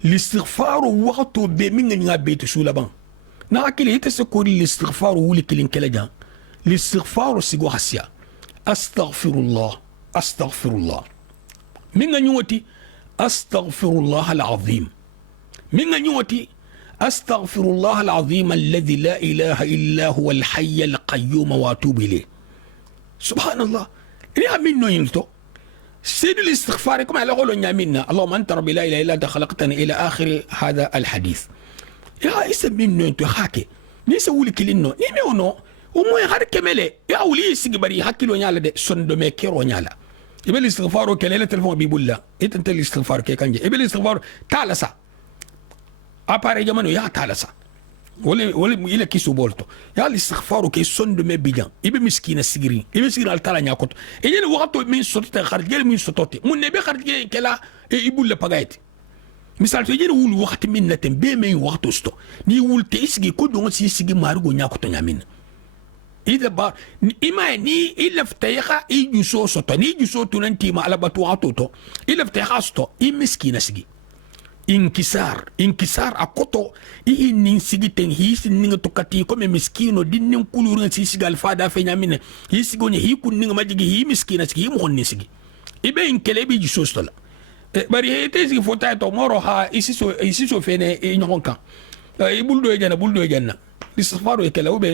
الاستغفار وقته بمين بيت سولة بان ناكل يتسكور الاستغفار هو لكلين كلا الاستغفار سيقو حسيا أستغفر الله من نيوتي أستغفر الله العظيم من نيوتي أستغفر الله العظيم الذي لا إله إلا هو الحي القيوم وأتوب إليه سبحان الله إليها من نيلتو سيد الاستغفار كما على قولوا منا اللهم أنت ربي لا إله إلا أنت خلقتني إلى آخر هذا الحديث يا اسم من نيلتو حاكي نيسا لك لنو نيميونو ومو يغار كمالي يا ولي سيغبري حكي لو نيالا دي سوندو ميكيرو نيالا يبقى الاستغفار كليله تلفون بيقول لا انت الاستغفار كي كان يبقى الاستغفار تالسا اباري جمانو يا تالسا ولا الى كيسو بولتو يا الاستغفار كي سوندو مي بيجان يبقى مسكين السجرين يبقى مسكين التالا نياكوت يجي وقتو من صوت خارج من صوتوتي من نبي خارج كلا يقول لا باغايتي misal to yene wul wakati min naten be men wakto sto ni wul te isigi ko don si sigi marugo nyakoto nyamin ida ba ima ni ila ftayha ijuso soto ni juso tunanti ma ala batu atoto ila ftayha sto imiskina sigi inkisar akoto i nin sigi ten hi sin ninga tokati ko me miskino dinnin kulurun si sigi alfada fe nyamine hi sigo ni hi kun ninga majigi hi miskina sigi mo honni sigi ibe inkele bi juso sto la bari ite sigi fota to moro ha isi so fene e nyonka e buldo jana lisfaru ekela ube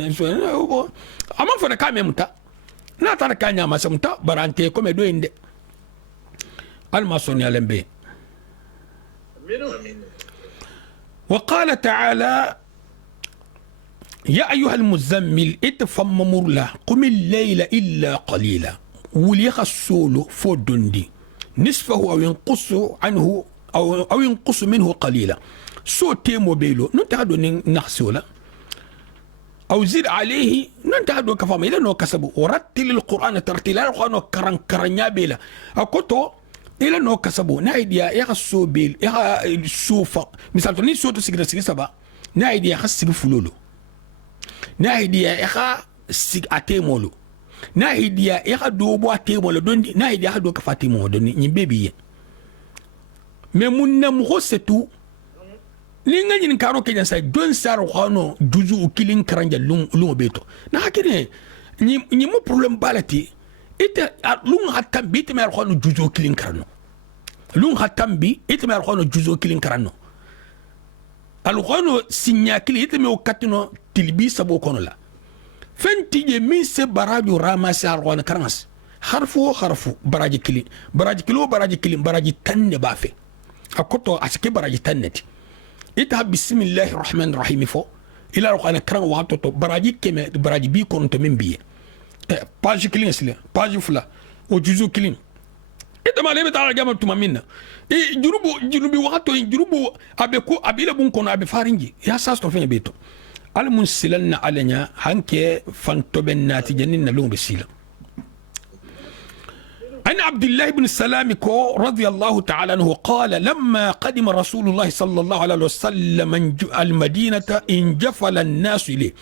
ama fona kame muta na tara kanya masamta barante ko me do inde almasoni alembe وقال تعالى يا أيها المزمل اتفممر له قم الليل إلا قليلا وليخسول فودندي نصفه أو ينقص عنه أو ينقص منه قليلا سو تيمو بيلو نتعدو نحسولا أو زد عليه نتعدو كفام إلا نو كسبو ورتل القرآن ترتيلا القرآن كرنيا بيلا أكوتو إلا نو كسبو نايديا يخسو بيل يخسوفا مثال توني سوتو سيجنا سيجي سبا نايديا يخسو فلولو نايديا يخسو أتيمولو نايديا يخدو أتيمولو دوندي نايديا يخدو كفاتيمولو دوندي نيبيبي ممونا مغسطو linga nyin karo kenya sai don sar khano juzu kilin karanja lungo beto na hakine ni mo problem balati ite lungo hatam bi te mer khano juzu kilin karano lungo hatam bi ite mer khano juzu kilin karano al khano sinya kili ite me okatino tilbi sabo kono la fenti je min se baraju ramasi al khano karans harfu baraji kili baraji tanne bafe akoto asike baraji tanneti ita bismillahir rahmanir rahim fo ila ko ana kran wa to baraji keme baraji bi kon to min biye page clean sile page fula o juzu clean ita ma lebe ta gama tuma minna jurubi wato jurubu abe ko abile bun kono abe faringi ya sas to fe beto al munsilanna alanya hanke fanto ben nati janin na lumbe sila أن عبد الله بن السلام رضي الله تعالى عنه قال لما قدم رسول الله صلى الله عليه وسلم المدينة انجفل الناس إليه.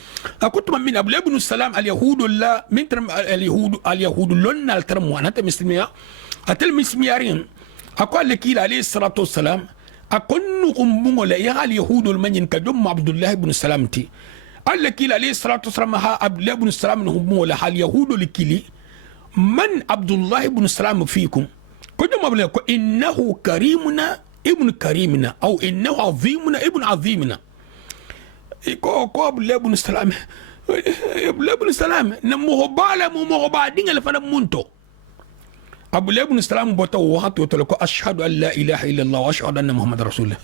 أكنت من عبد الله بن السلام اليهود لا من ترم اليهود لنا الترم وأنا تمسلميا أتل مسميارين أقول لك عليه الصلاة والسلام أكون قمبون لا يا اليهود المنين كجم عبد الله بن السلام تي قال لك عليه الصلاة والسلام ها عبد الله بن السلام هم ولا اليهود لكلي من عبد الله بن السلام فيكم كجم عبد الله إنه كريمنا ابن كريمنا أو إنه عظيمنا ابن عظيمنا كو عبد الله بن السلام عبد الله بن السلام نمو بالا مو بعدين اللي فانا مونتو أبو الله بن السلام بوتو وقت وتلقى أشهد أن لا إله إلا الله وأشهد أن محمد رسول الله.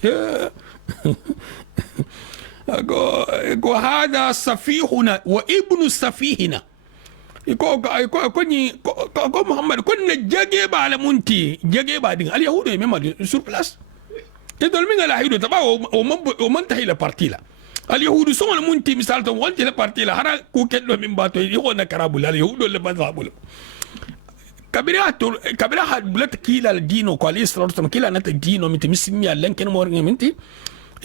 هذا سفيهنا وابن سفيهنا. كوني محمد كنا جاجيب على منتي جاجيب على اليهود يمما سور بلاس. يدل من اليهود تبع ومن تهي لبارتي لا. اليهود سون منتي مثال تقول تهي لبارتي لا هذا كوكل من باتو يهونا كرابولا اليهود اللي بذهبوا. kabira bulat kila dino ko ali sallallahu alaihi kila nata dino miti misimi allan ken mo minti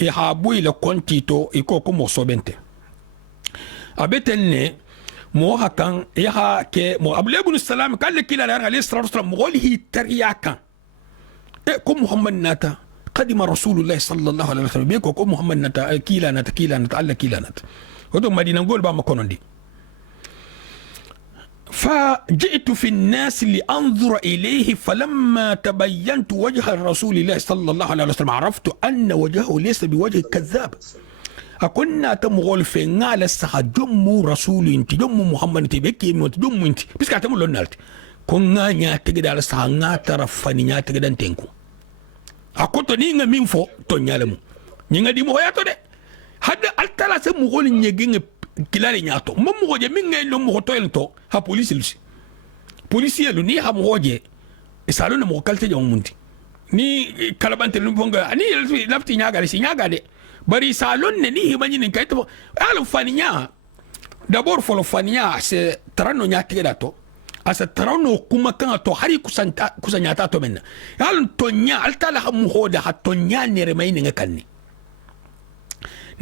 e ha boy le kontito e ko mo sobente abetenne mo hakan e ha ke mo abdullah ibn salam kala kila ali sallallahu alaihi wasallam walihi tariyakan e ko muhammad nata qadima rasulullah sallallahu alaihi wasallam be ko muhammad nata kila nata alla kila nata odo madina gol ba makonondi فجئت في الناس لأنظر إليه فلما تبينت وجه رسول الله صلى الله عليه وسلم عرفت أن وجهه ليس بوجه كذاب. أكنا تمغول في نال السحة جم رسول انت جم محمد تبكي من جم انت بس كاتم لون نالت كنا نياتك على السحة ناترفني نياتك دانتينكو أكنت نيجا مين فو تونيالمو نيجا دي مهياتو ده هذا التلا سمغول نيجين kilale nyato momo goje minga lo mo hotel to ha police lusi police yelo ni ha mo goje e salo na mo kalte jom munti ni kalabante lu bonga ani lafti nyaga si nyaga de bari salon ne ni himani ni kayto alo faninya d'abord folo faninya se trano nyati dato asa trano kuma kan to hari kusanyata to menna alo tonya altala ha mo hoda ha tonya ne remaini ngakanni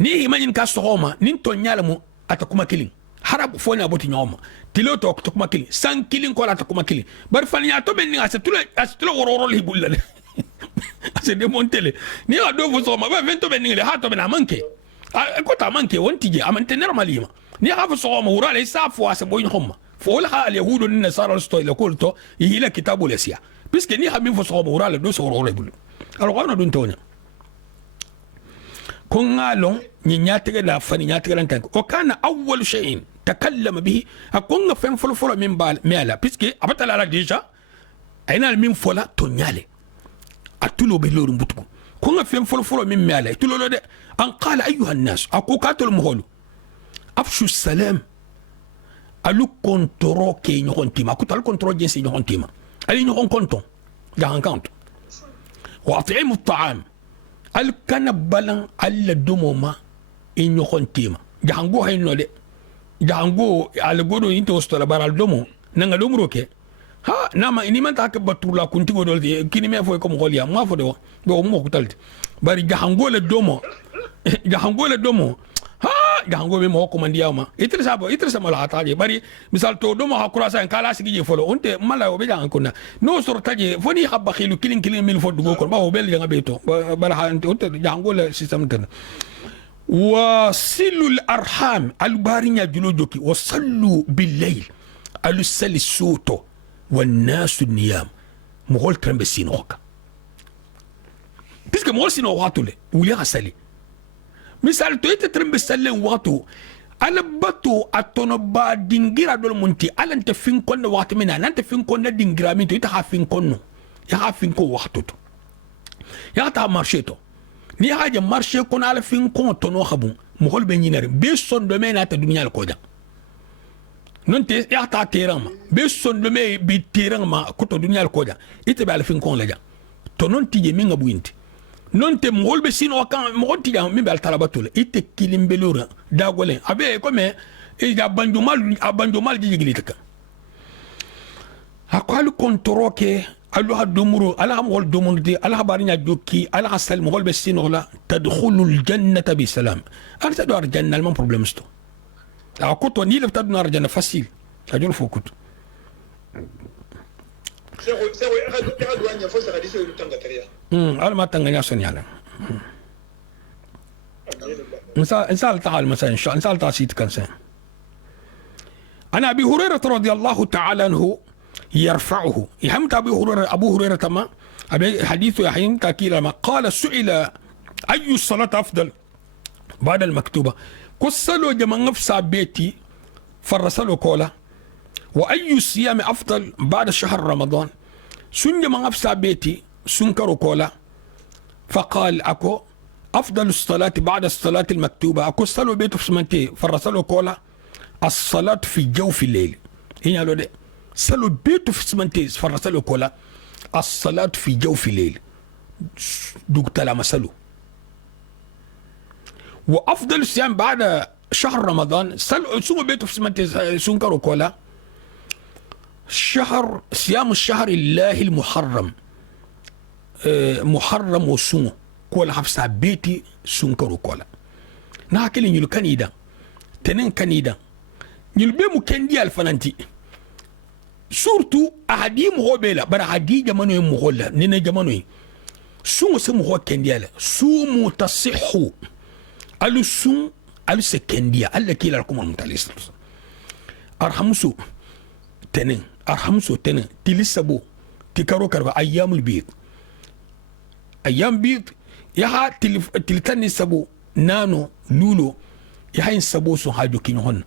ni himani ka sohoma ni tonya la mo atakuma killing harab foni aboti nyoma tiloto atakuma killing san killing ko atakuma killing bar fanya to ben ni asatula wororo li bulla ase de montele ni ado fo so ma ba vento ben ni le hato ben amanke ko ta manke wonti je amante normalima ni hafu so ma wura le safu ase boyin homma fo la al yahudu ni nasara sto ila kulto ila kitabu lesia puisque ni hamin fo so ma wura le do so wororo bulla alors on a dun tonya كونغالون نياتي لا فني نياتي لا تانك وكان اول شيء تكلم به اكون فين فلو من بال ميلا بيسكي ابتلا لا ديجا اينا من فلا تونيالي اتلو بلور مبتكو كون فين فلو من ميلا تلو ده ان قال ايها الناس اكو كاتل مهول افشوا السلام الو كونترو كي نيون تيما كنت الو كونترو جنسي نيون تيما الي نيون كونتون جان كونت واطعموا الطعام al kana balan alla dumoma in yokon tema jango hayno de jango al godo into stola baral domo nanga domro ke ha nama ini man tak batula kunti godol de kini me foy ko mo goliya ma fo de do mo ko talti bari jango le domo ha jango be mo ko mandiya ma itrisa mala ataje bari misal to domo hakura sa kala sigi folo onte mala o be jang kunna no sor taje foni habba khilu kilin mil fo dugo ko ba o bel janga beto bala ha onte jango le system tan wasilul arham al barinya julo joki wasallu bil layl al sali suto wan nas niyam mo gol trembe sinoka puisque mo sino watule wuli asali misal to ite trembe salen wato alabatu atono ba dingira dol munti alante fin konno wato mina nante fin konno dingira min to ita ha fin konno ya ha fin ko wato to ya ta marché to ni haje marché kono ala fin kon to no khabu mo hol be nyinere be son do mena ta dunya ko da non te ya ta terama be son do me bi terama ko to dunya ko da ite be ala fin kon la ja to non tije mi ngabu inti non te mol be sino kan mo ti jam mi bal talabatul ite kilimbelura dagole abe ko me e ja banjumal ji jigli taka أقول كنتروكي الله الدمر الله مغول دمر دي الله بارينا دوكي الله أسأل مغول بسين ولا تدخل الجنة بسلام أنا تدور الجنة ما بروبلم استو أكوت ونيل بتدور الجنة فاسيل أجول فوكوت سيغو إغاد وانيا فوسا غادي سيغو تنغا تريا أنا ما تنغنيا سنيالا إنسان تعال مثلا إن شاء الله إنسان تعال سيت كان سين أنا أبي هريرة رضي الله تعالى عنه يرفعه يحمد أبو هريرة ما أبي حديث يحيم كاكيلا ما قال سئل أي الصلاة أفضل بعد المكتوبة كسلوا جماعة نفسها بيتي فرسلوا كولا وأي الصيام أفضل بعد شهر رمضان سن جماعة نفسها بيتي سنكروا كولا فقال أكو أفضل الصلاة بعد الصلاة المكتوبة أكو سلوا بيتي في سمنتي فرسلوا كولا الصلاة في جوف الليل هنا لو ده سلوا بيتو في سمنتيز فرسلوا كولا الصلاة في جوف الليل دوك تلا مسلو وأفضل الصيام بعد شهر رمضان سلوا بيتو في سمنتيز سنكروا كولا صيام الشهر الله المحرم محرم وسنو كولا حفصة بيتي سنكروا كولا ناكل نيلو كنيدا تنين كنيدا يلبي مكندي الفنانتي surtout ahadi mo bela bara hadi jamano e mo holla nene jamano e sumo se mo ho kendiala sumu tasihhu alu sum alu se kendia alla kila kuma mutalis arhamsu tenen tilisabo tikaro karba ayyamul bid ayyam bid ya tiltani sabo nano lulo ya hin sabo so hajo kin hon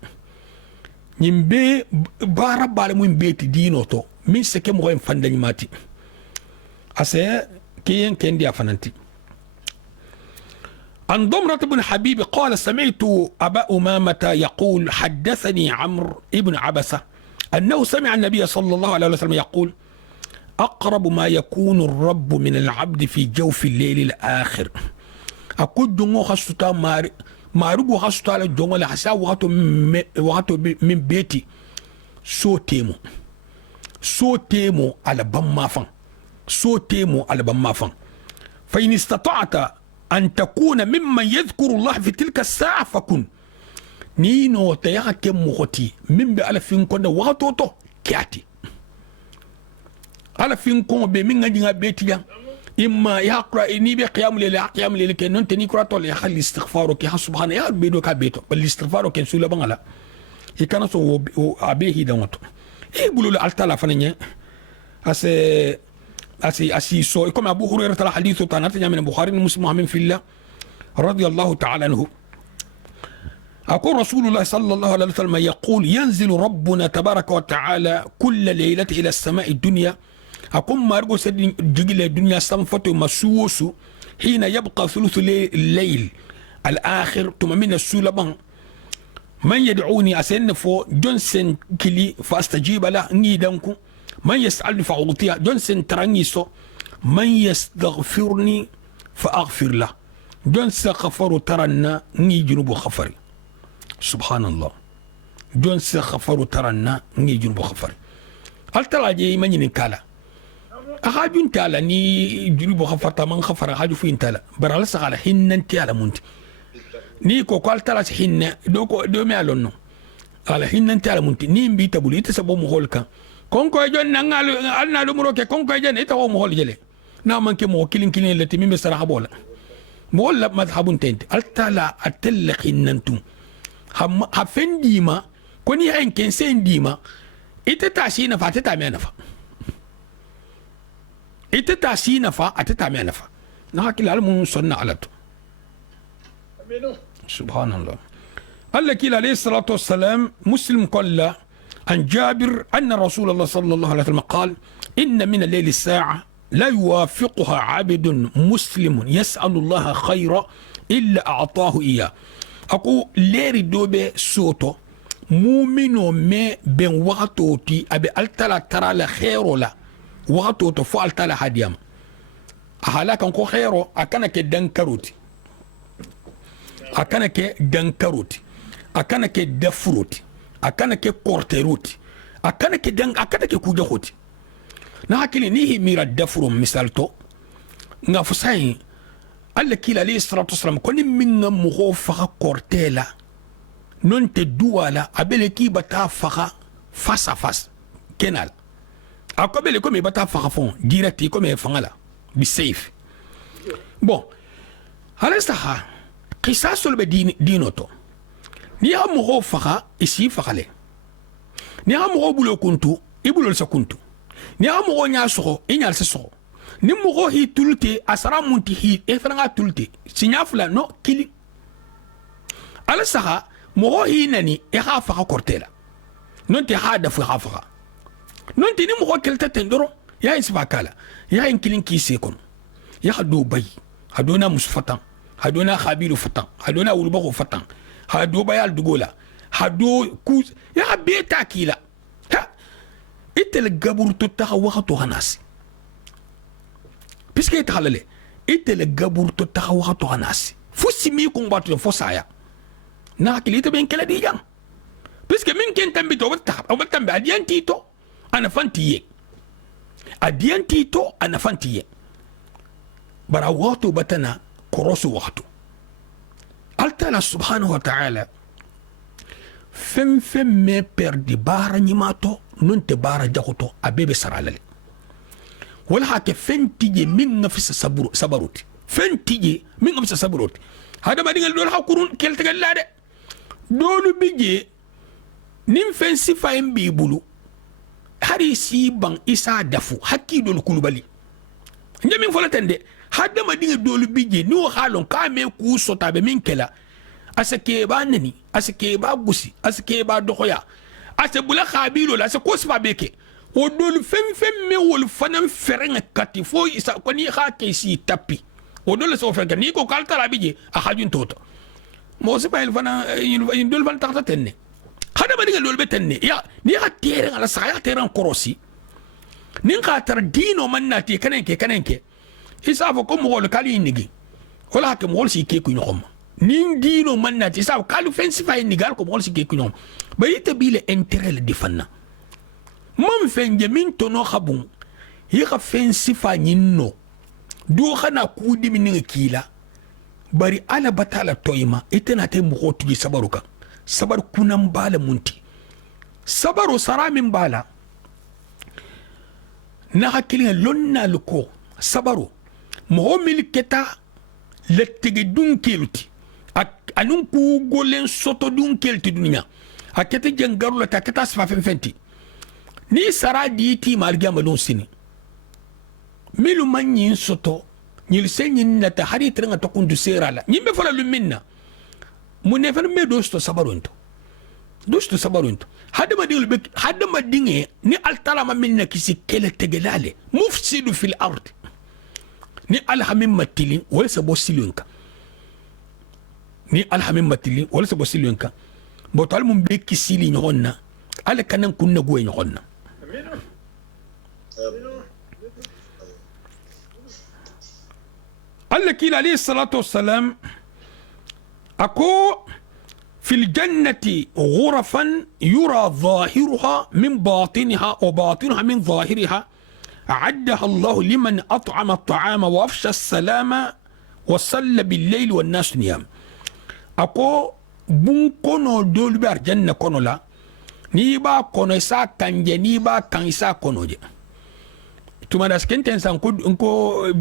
nyimbe bara bale mu mbeti dino to min seke mo en fandani mati ase kiyen kendi afananti عن ضمرة بن حبيب قال سمعت أبا أمامة يقول حدثني عمرو بن عبسة أنه سمع النبي صلى الله عليه وسلم يقول أقرب ما يكون الرب من العبد في جوف الليل الآخر أقول جنو خسوتا مارغو خسوتا لجنو لحسا وقتو من بيتي سو تيمو على بمافن فإن استطعت أن تكون ممن يذكر الله في تلك الساعة فكن نينو تيغا كم مغتي من بألا فينكون وغتوتو كياتي ألا فينكون بمين غنجي بيتي إما يقرأ إني بقيام ليلة كي ننتني كراتول يخلي استغفارو كي سبحانه يا بيدو كابيتو بل استغفارو كي سولا بانغلا يكنا سو أبيه دانوتو بلو لألتالا فنيني أسي سو كما أبو هريرة ترى حديثه تناتج من البخاري ومسلم ومن في الله رضي الله تعالى عنه أقول رسول الله صلى الله عليه وسلم يقول ينزل ربنا تبارك وتعالى كل ليلة إلى السماء الدنيا أقول ما أرجو سيد جيل الدنيا سنفت مسوس حين يبقى ثلث الليل الآخر ثم من السلبان من يدعوني أسنفو جونسن كلي فأستجيب له نيدنكو من يسألني فأعطيه جونسن ترانيسو من يستغفرني فأغفر له جونس غفر ترنا ني جنوب خفري سبحان الله جونس غفر ترنا ني جنوب خفري هل ترى جي من ينكالا أخاجون تالا ني جنوب خفر من خفر أخاجو فين تالا برال سغالا حنن تالا مونت ني كو قال تالا حنن دو مالونو على حنن تالا مونت ني مبيتا بولي تسبو مغولكا konko jon nangalu alna do muroke konko jon ita wo mo hol jele na manke mo kilin lati mi misra habola mo wala madhhabun tente altala atalqinantum ha fendima koni en kensen dima ita tasina fa ta me nafa ita tasina fa atata me nafa na hakil almun sunna alatu aminu subhanallah Allah kila alayhi salatu wassalam muslim qalla عن جابر أن رسول الله صلى الله عليه وسلم قال إن من الليل الساعة لا يوافقها عبد مسلم يسأل الله خيرا إلا أعطاه إياه أقول ليري دوبي سوتو مؤمنو مي بين وقتوتي أبي ألتلا ترى لخيرو لا وقتوتو فألتلا هديام أهلاك أنكو خيرو أكنك دنكروتي أكنك دفروتي akana ke korteruti akana ke kuja hoti na hakili ni mira dafuru misal to nga fusai alla kila alayhi salatu wasalam koni minga mugo faga kortela non te duwala abele ki bata faga face à face kenal akobele comme bata faga fond direct comme fangala bi safe bon alastaha qisasul be dinoto ni ha mugo faga isi fagale ni ha mugo bulo kuntu ibulo sa kuntu ni ha mugo nya sogo inyal sa sogo ni mugo hi tulte asara munti hi e franga tulte signafla no kili ala saha mugo hi nani e ha faga kortela non te ha da fa faga non te ni mugo kelta tendoro ya isfa kala ya in kilin ki se kon ya hado bay hadona musfatan hadona khabilu fatan hadona ulbago fatan hado bayal dugola hado ku ya beta kila ha itel gabur to ta waxatu hanasi puisque il est était le gabour to taxawa to hanasi fo simi ko mbatu fo saya na kilite ben kala di jam puisque min ken tambi to wata o tambi adianti to ana fantiye bara wato batana korosu wato altala subhanahu wa ta'ala fem me perdi bara nyimato non te bara jakoto abebe saralale wala hake fentije min ngafisa sabaruti fentije min ngafisa sabaruti hada badingal dol hakurun keltagal lade dolu bije nim fen sifa en bibulu hari si ban isa dafu hakki dol kulubali njamin fola tende hada madingal dolu bije ni o halon ka me ku sota be min kela asake ba nani asake ba gusi asake ba dokoya ase bula khabilo la se ko sifa beke o dol fem me wol fanam ferenga kati fo isa ko ni ha ke si tapi o dol so fenga ni ko kalta rabije a hajun toto mo se bayil fana in dol fan takta tenne hada ba digal dol be tenne ya ni ha tere ala sa ya tere korosi ni ka tar dino mannati kanenke isa fo ko mo wol kali nigi wala ke mo wol si ke ku nyom ni dino mannati isa kalu fensi fa ni gal ko mo wol si ke ku nyom ba yite bile intérêt le difanna mom fenje min tono khabun yi ka fensi fa nyinno do khana kudi min kila bari ala batala toyma itena te mu hotugi sabaruka sabar kunan bala munti sabaru saramin bala na hakilin lonna luko sabaru mo milketa lettege dunkeluti anun ku golen soto dunkelti dunya akete jangaru la takata sfa fenti ni sara diti marga malon sini milu manyin soto nyil senyin na ta hari trenga to kundu serala nyimbe fala luminna munne fa me dosto sabarunto hada ma dinge ni altala ma minna kisi kele tegelale mufsidu fil ard ni alhamim matilin wala sabo silunka botal mum be kisili nyonna ala kanan kunna go nyonna قال لك عليه الصلاة والسلام أكو في الجنة غرفا يرى ظاهرها من باطنها وباطنها من ظاهرها أعدها الله لمن أطعم الطعام وأفشى السلام وصلى بالليل والناس نيام أكو بون كونو دول بار جنة كونو لا نيبا كونو إسا كانجي نيبا كان إسا كونو جي تما داس كنتين سانكو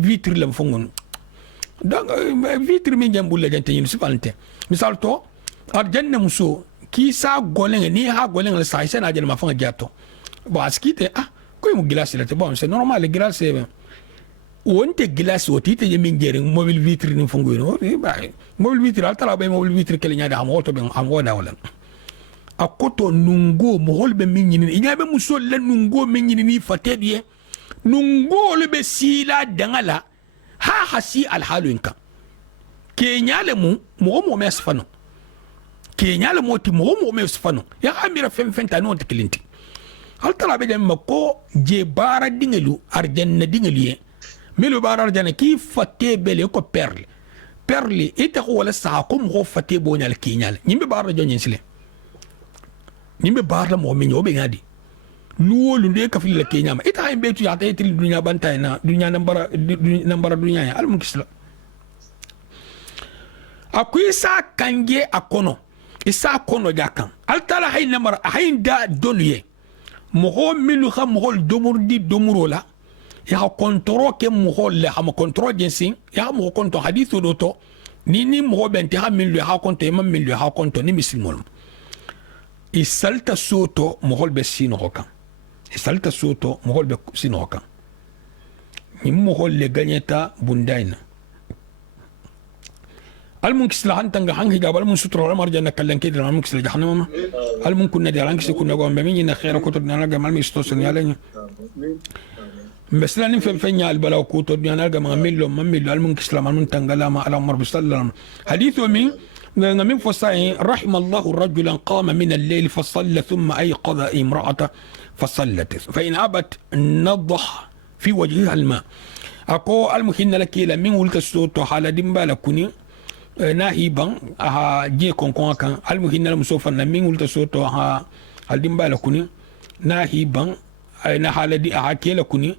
فيتر لم فنغن donc vitre min jambulle jante yin sifalante misal to arjanna muso ki sa golen ni ha golen la sa sen ajana ma fanga jato bo askite ko mu glace la te bon c'est normal glace wonte glace otite je min jere mobile vitre ni fungo no ba mobile vitre altala be mobile vitre kele nyaada am auto be am woda wala akoto nungo mo holbe min nyini inyabe muso le nungo min nyini ni fatedie nungo le be sila dangala ha hasi alhalu inka kenyale mo mesfano kenyale mo ti mo mesfano ya amira fenta non tiklinti altala be dem ko je bara dingelu arjanna dingeliye melo bara arjanna ki fatte bele ko perle ita ko wala sa ko mo fatte bonal kenyale nyimbe bara jonyen sile nyimbe bara mo minyo be ngadi luwo lu de kafil la kenya ma ita en betu ya ta itil dunya banta na dunya nambara dunya ya al mukisla akui sa kange akono isa kono jakan al tala hay namara hay da doluye mo milu xam mo domurdi domurola ya kontro ke mo le ha mo kontro jensin ya mo kontro hadithu do to ni mo benti ha milu ha konto e mam milu ha konto ni misilmol isalta soto mo be sino hokan isalta soto mo be sino hokan ni mo le gagneta bundaina الممكن سلا أنت عن هنجا بل من ستر ولا مرجع نكلم كده الممكن سلا جهنم الممكن كنا ديالنا كسي كنا قام بمين خير كتر ديالنا جمال مستوسن يالين بس لا نفهم فين يال بلا كتر ديالنا جمال ميلو الممكن سلا من تنقلا ما على عمر بسلام حديث من فصاين رحم الله رجلا قام من الليل فصلى ثم أيقظ امرأة فصلت فإن أبت نضح في وجهها الماء أكو المكين لك من ولت الصوت حال دمبالا كوني nahi bang aha je konkon kan almuhinna musofa na min wulta soto ha aldimba la kuni nahi bang na haladi aha kela kuni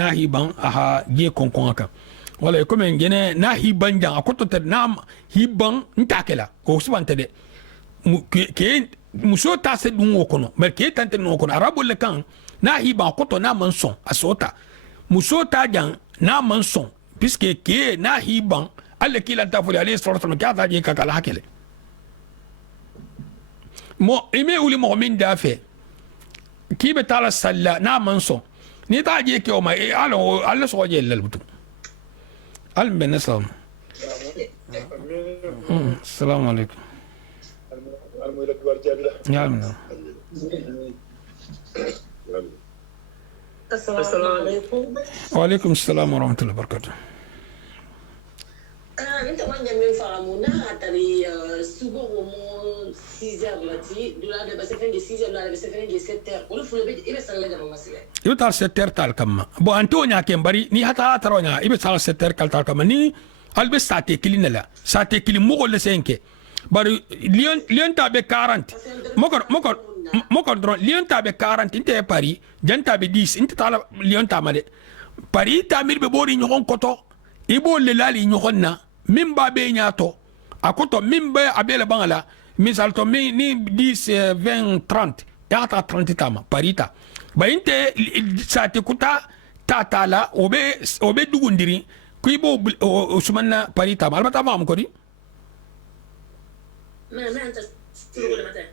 nahi bang aha je konkon kan wala ko men gene nahi banja akoto te nam hibang ntakela ko subante de ke muso ta se dun wokono mer ke tante no kono arabo le kan nahi bang akoto na manson asota muso ta jan na manson puisque ke nahi bang alle kila tafuli alayhi salatu wasallam kata je kakala hakele mo ime uli mo min dafe kibe tala salla na manso ni ta je ke o ma alo alla so je lalbutu al ben salam assalamu alaikum ya amna assalamu alaikum wa alaikum assalam wa rahmatullahi wa barakatuh انت وين من فهمونا تري سوبر ومو سيزر لاتي دولا بس فين دي سيزر لا بس فين دي ستر ولا فلو بيجي يبس على ده المساله يوتال ستر تال كما بو انتونيا كمبري ني حتى ترونا يبس على ستر كال تال كما ني البس ساتي كلين لا ساتي كلين مو ولا سينكي بار ليون تابي 40 مokor drone lion tabe 40 inte pari janta be 10 inte tala lion tamade pari tamir be bori ñokon koto ibo le lali ñokonna min ba be ñato akoto min ba abele bangala misal to mi ni 10 20 30 yata 30 tama parita ba inte sate kuta tatala obe dugundiri kuibo sumanna parita malbata fam ko di ما انت شروق متى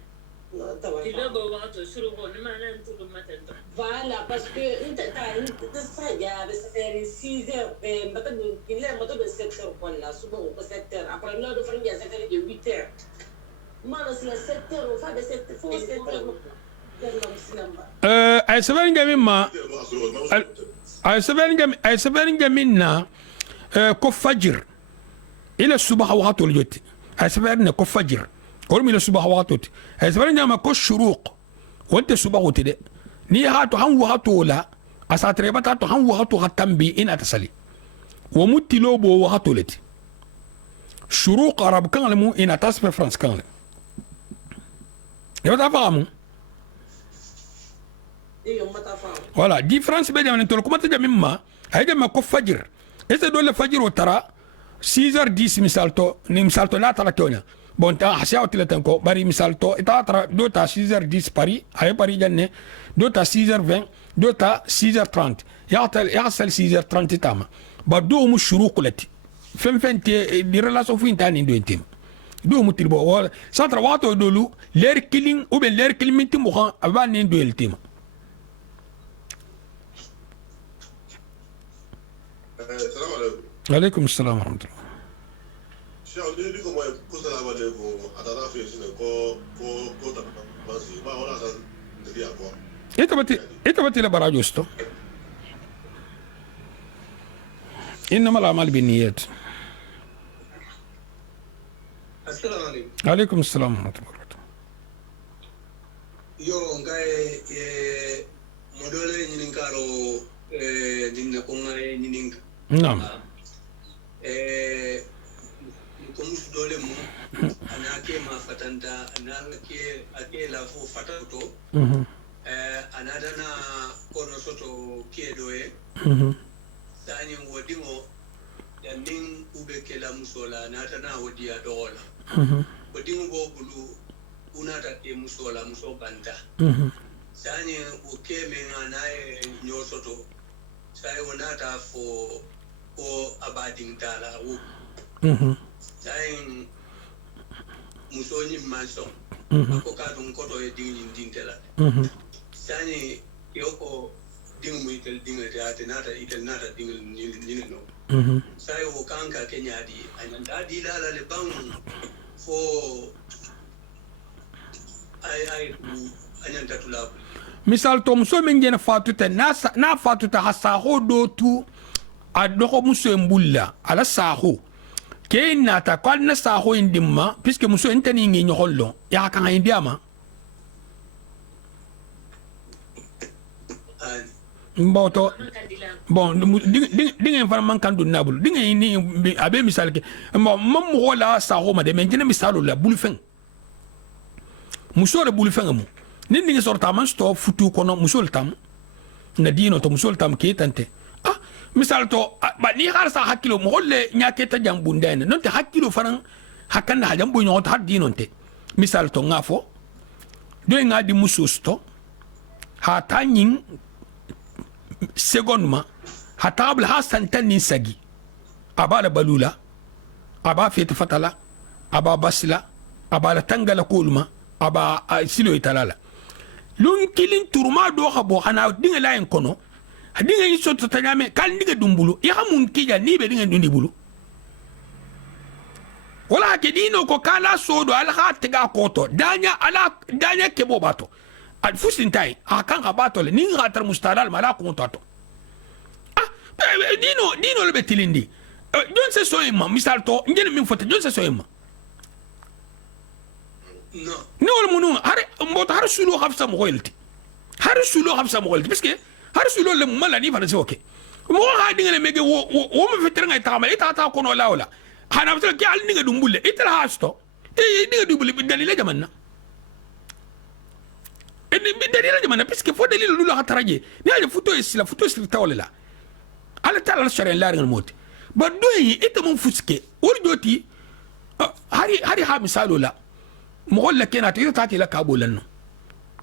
إلا بوقت شروق ما انت متى فلا بس انت تساجا بس في سيزر متى إلا متى بالسكتر ولا سبعة بالسكتر أقول لا دو فرنجا سكتر يويتر ما نسلا سكتر وفاد سكتر فوق سكتر ay seven gamin ma ay seven gamin na ko fajr ila subah waqtul joti ay seven ko fajr ko mi la subah waqtot ay seven ma ko shuruq wonte subah wotide ni hatu han waqtu la asatre bata to han waqtu khatambi in atasali wa mutilo bo waqtulati shuruq arab kan le mu in atasfe france kan le yota famu voilà différence be jamane to ko mata jamimma ay jama ko fajr ese do le fajr o tara 6h10 misalto ni misalto la tara tonya bon ta hasiya otile tanko bari misalto ita tara do ta 6h10 pari ay pari janne do ta 6h20 do ta 6h30 ya 6h30 tama ba do mu shuruq lati fente di relation fu intani do intim do mu tilbo wala satra wato dolu l'air killing ou ben l'air killing minti mo kan abani do el tema عليكم السلام ورحمة الله. إيه بتي لبرا جوستو. إنما الأعمال بالنيات. السلام عليكم. عليكم السلام ورحمة الله وبركاته. يو غاي مودولي نينكارو دينا كونغاي نينك. نعم. Komus dole mu ana ke ma fatanta ana ke ake la fo fatato anadana kono soto kedoe sani wodingo yanin ube kela musola natana wodia dola wodingo bo bulu unata te musola muso banta sani ukeme nganae nyosoto sai wonata fo o abading tala wo sai musoni maso ko ka dun koto e dingin tela sani yoko dingu itel dingu teate nata itel nata dingu ni no sai wo kanka kenyadi ananda dilala le bang fo ai ananda tula misal to muso men gena fatute na fatute hasaho do tu adoko muso mbulla ala saho ke nata kwal na saho indimma puisque muso entani ngi nyollo ya kan indiama mboto bon dingen fana man kan do nabul dingen ni abe misal ke mam wala saho ma de men gena misalo la bulfen muso le bulfen mu ni dingi sorta man sto futu kono muso tam na dino to muso tam ke tante misal to ba ni har sa hakilo mo holle nyake ta jambundene non te hakilo fanan hakan ha jambu nyot har dino te misal to ngafo do ngadi mususto ha tanyin second ma ha tabl ha santanin sagi abala balula aba fit fatala aba basla aba tangala kulma aba silo italala lun kilin turma do habo hana dinga layin kono dinga yi soto tanyame kal dinga dumbulu ya mun kija ni be dinga dundi bulu wala ke dino ko kala sodo ala hatiga koto danya kebo bato al fusintai akan habato le ni gatar mustadal mala ko tato dino le betilindi don se soyma misal to ngene min fota don se soyma no wala munu har sulo hafsa mo hoylti har sulo hafsa mo hoylti parce que har sulo le mala ni fana soke mo ha dinga le mege wo mo fetere ngai tama ita kono lawla hana fata ke al ninga dumbulle ita hasto dinga dumbulle dalila jamanna dalila jamanna parce que fo dalila lulu hataraje ni aje futo isla tawlela ala tala shari'a la ngal moti ba doyi ita mun fuske wor joti hari ha misalo la mogolla kena to ita tati la kabolan no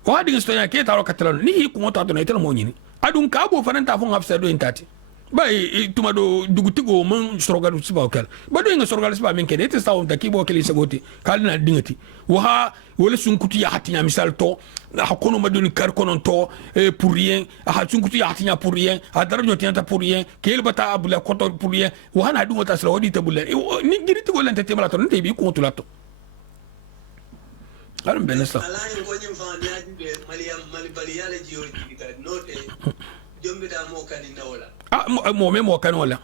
wadi ngi stoya ke taro katalano ni ku mota to na ita mo nyini adun kabo fananta fon hafsa do intati bay tuma do dugutigo man sorogal siba okal ba do ngi sorogal siba men kede ita sawo ta kibo kele sagoti kalina dingati wa wala sunkuti ya hatinya misal to ha kono madun kar kono to pour rien ha sunkuti ya hatinya pour rien ha darajo tianta pour rien kel bata abula koto pour rien wa na dungo tasra wadi tabulla ni giriti golante temala to nte bi ko tulato alam benesa ala ngo nyim fa ni adi mali baliyale jiyo kita note jombe da mo kan nawla mo kan wala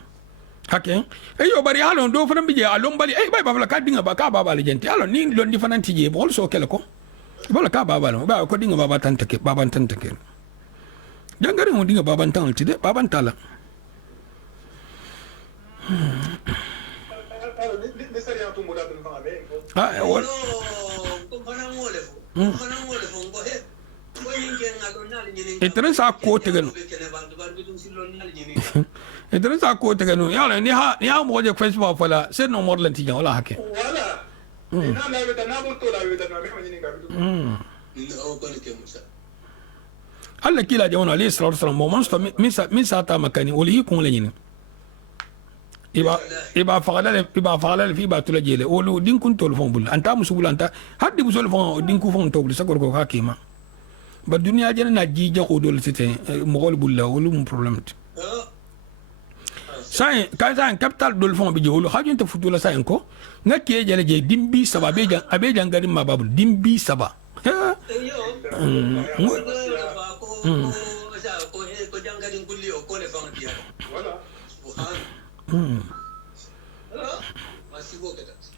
hakke yo bari halon do fana bije alon bali bay babala ka dinga ba ka baba le jenti alon ni lon di fana tije bol so kele ko bala ka baba lo ba ko dinga baba tantake baban tantake jangare mo dinga baban tan tide baban tala Interesa ko tegeno interesa ko tegeno yala ni ha mo je Facebook fala se no modlan ti wala hake wala ina la weta na bo to la weta na me ni ngabitu o ko ni ke musa alla kila jawna alayhi salatu wasallam mo monsto min sa ta makani wali ko la nyini iba fagala fi ba tula jele wolu din kun tol fon bul anta musubul anta haddi musul fon din ku fon tol sagor ko hakima ba dunya jena na jija ko dol sete mo gol bulla wolu mun problem sai ka san capital dol fon bi jewolu hajun ta futula sai ko ngake jele je dimbi saba be jan abe jan garin ma babul dimbi saba ko jangadin kulli o ko le fon dia wala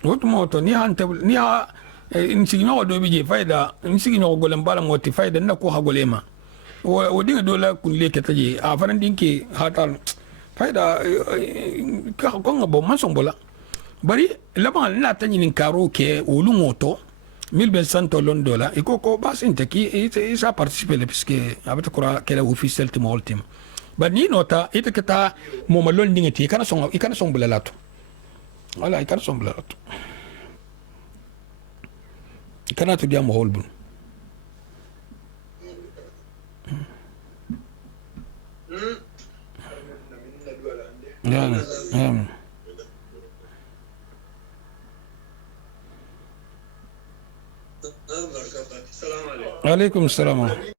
wotu moto ni hante ni ha insigi no do bije fayda insigi no golem bala moti fayda na ko ha golema o dinga do la kun leke taji a fanan dinki hatal fayda ka ko ngabo masombola bari laba na tanyi nin karo ke olu moto $1200 $. Il faut que ça participe puisque avec quoi qu'elle a officiel de mon team. Bah ni nota ite que ta mon malon dingeti il kana son blalato. Voilà il kana son blalato. Il kana tout dire mon holbun. السلام عليكم. عليكم السلام.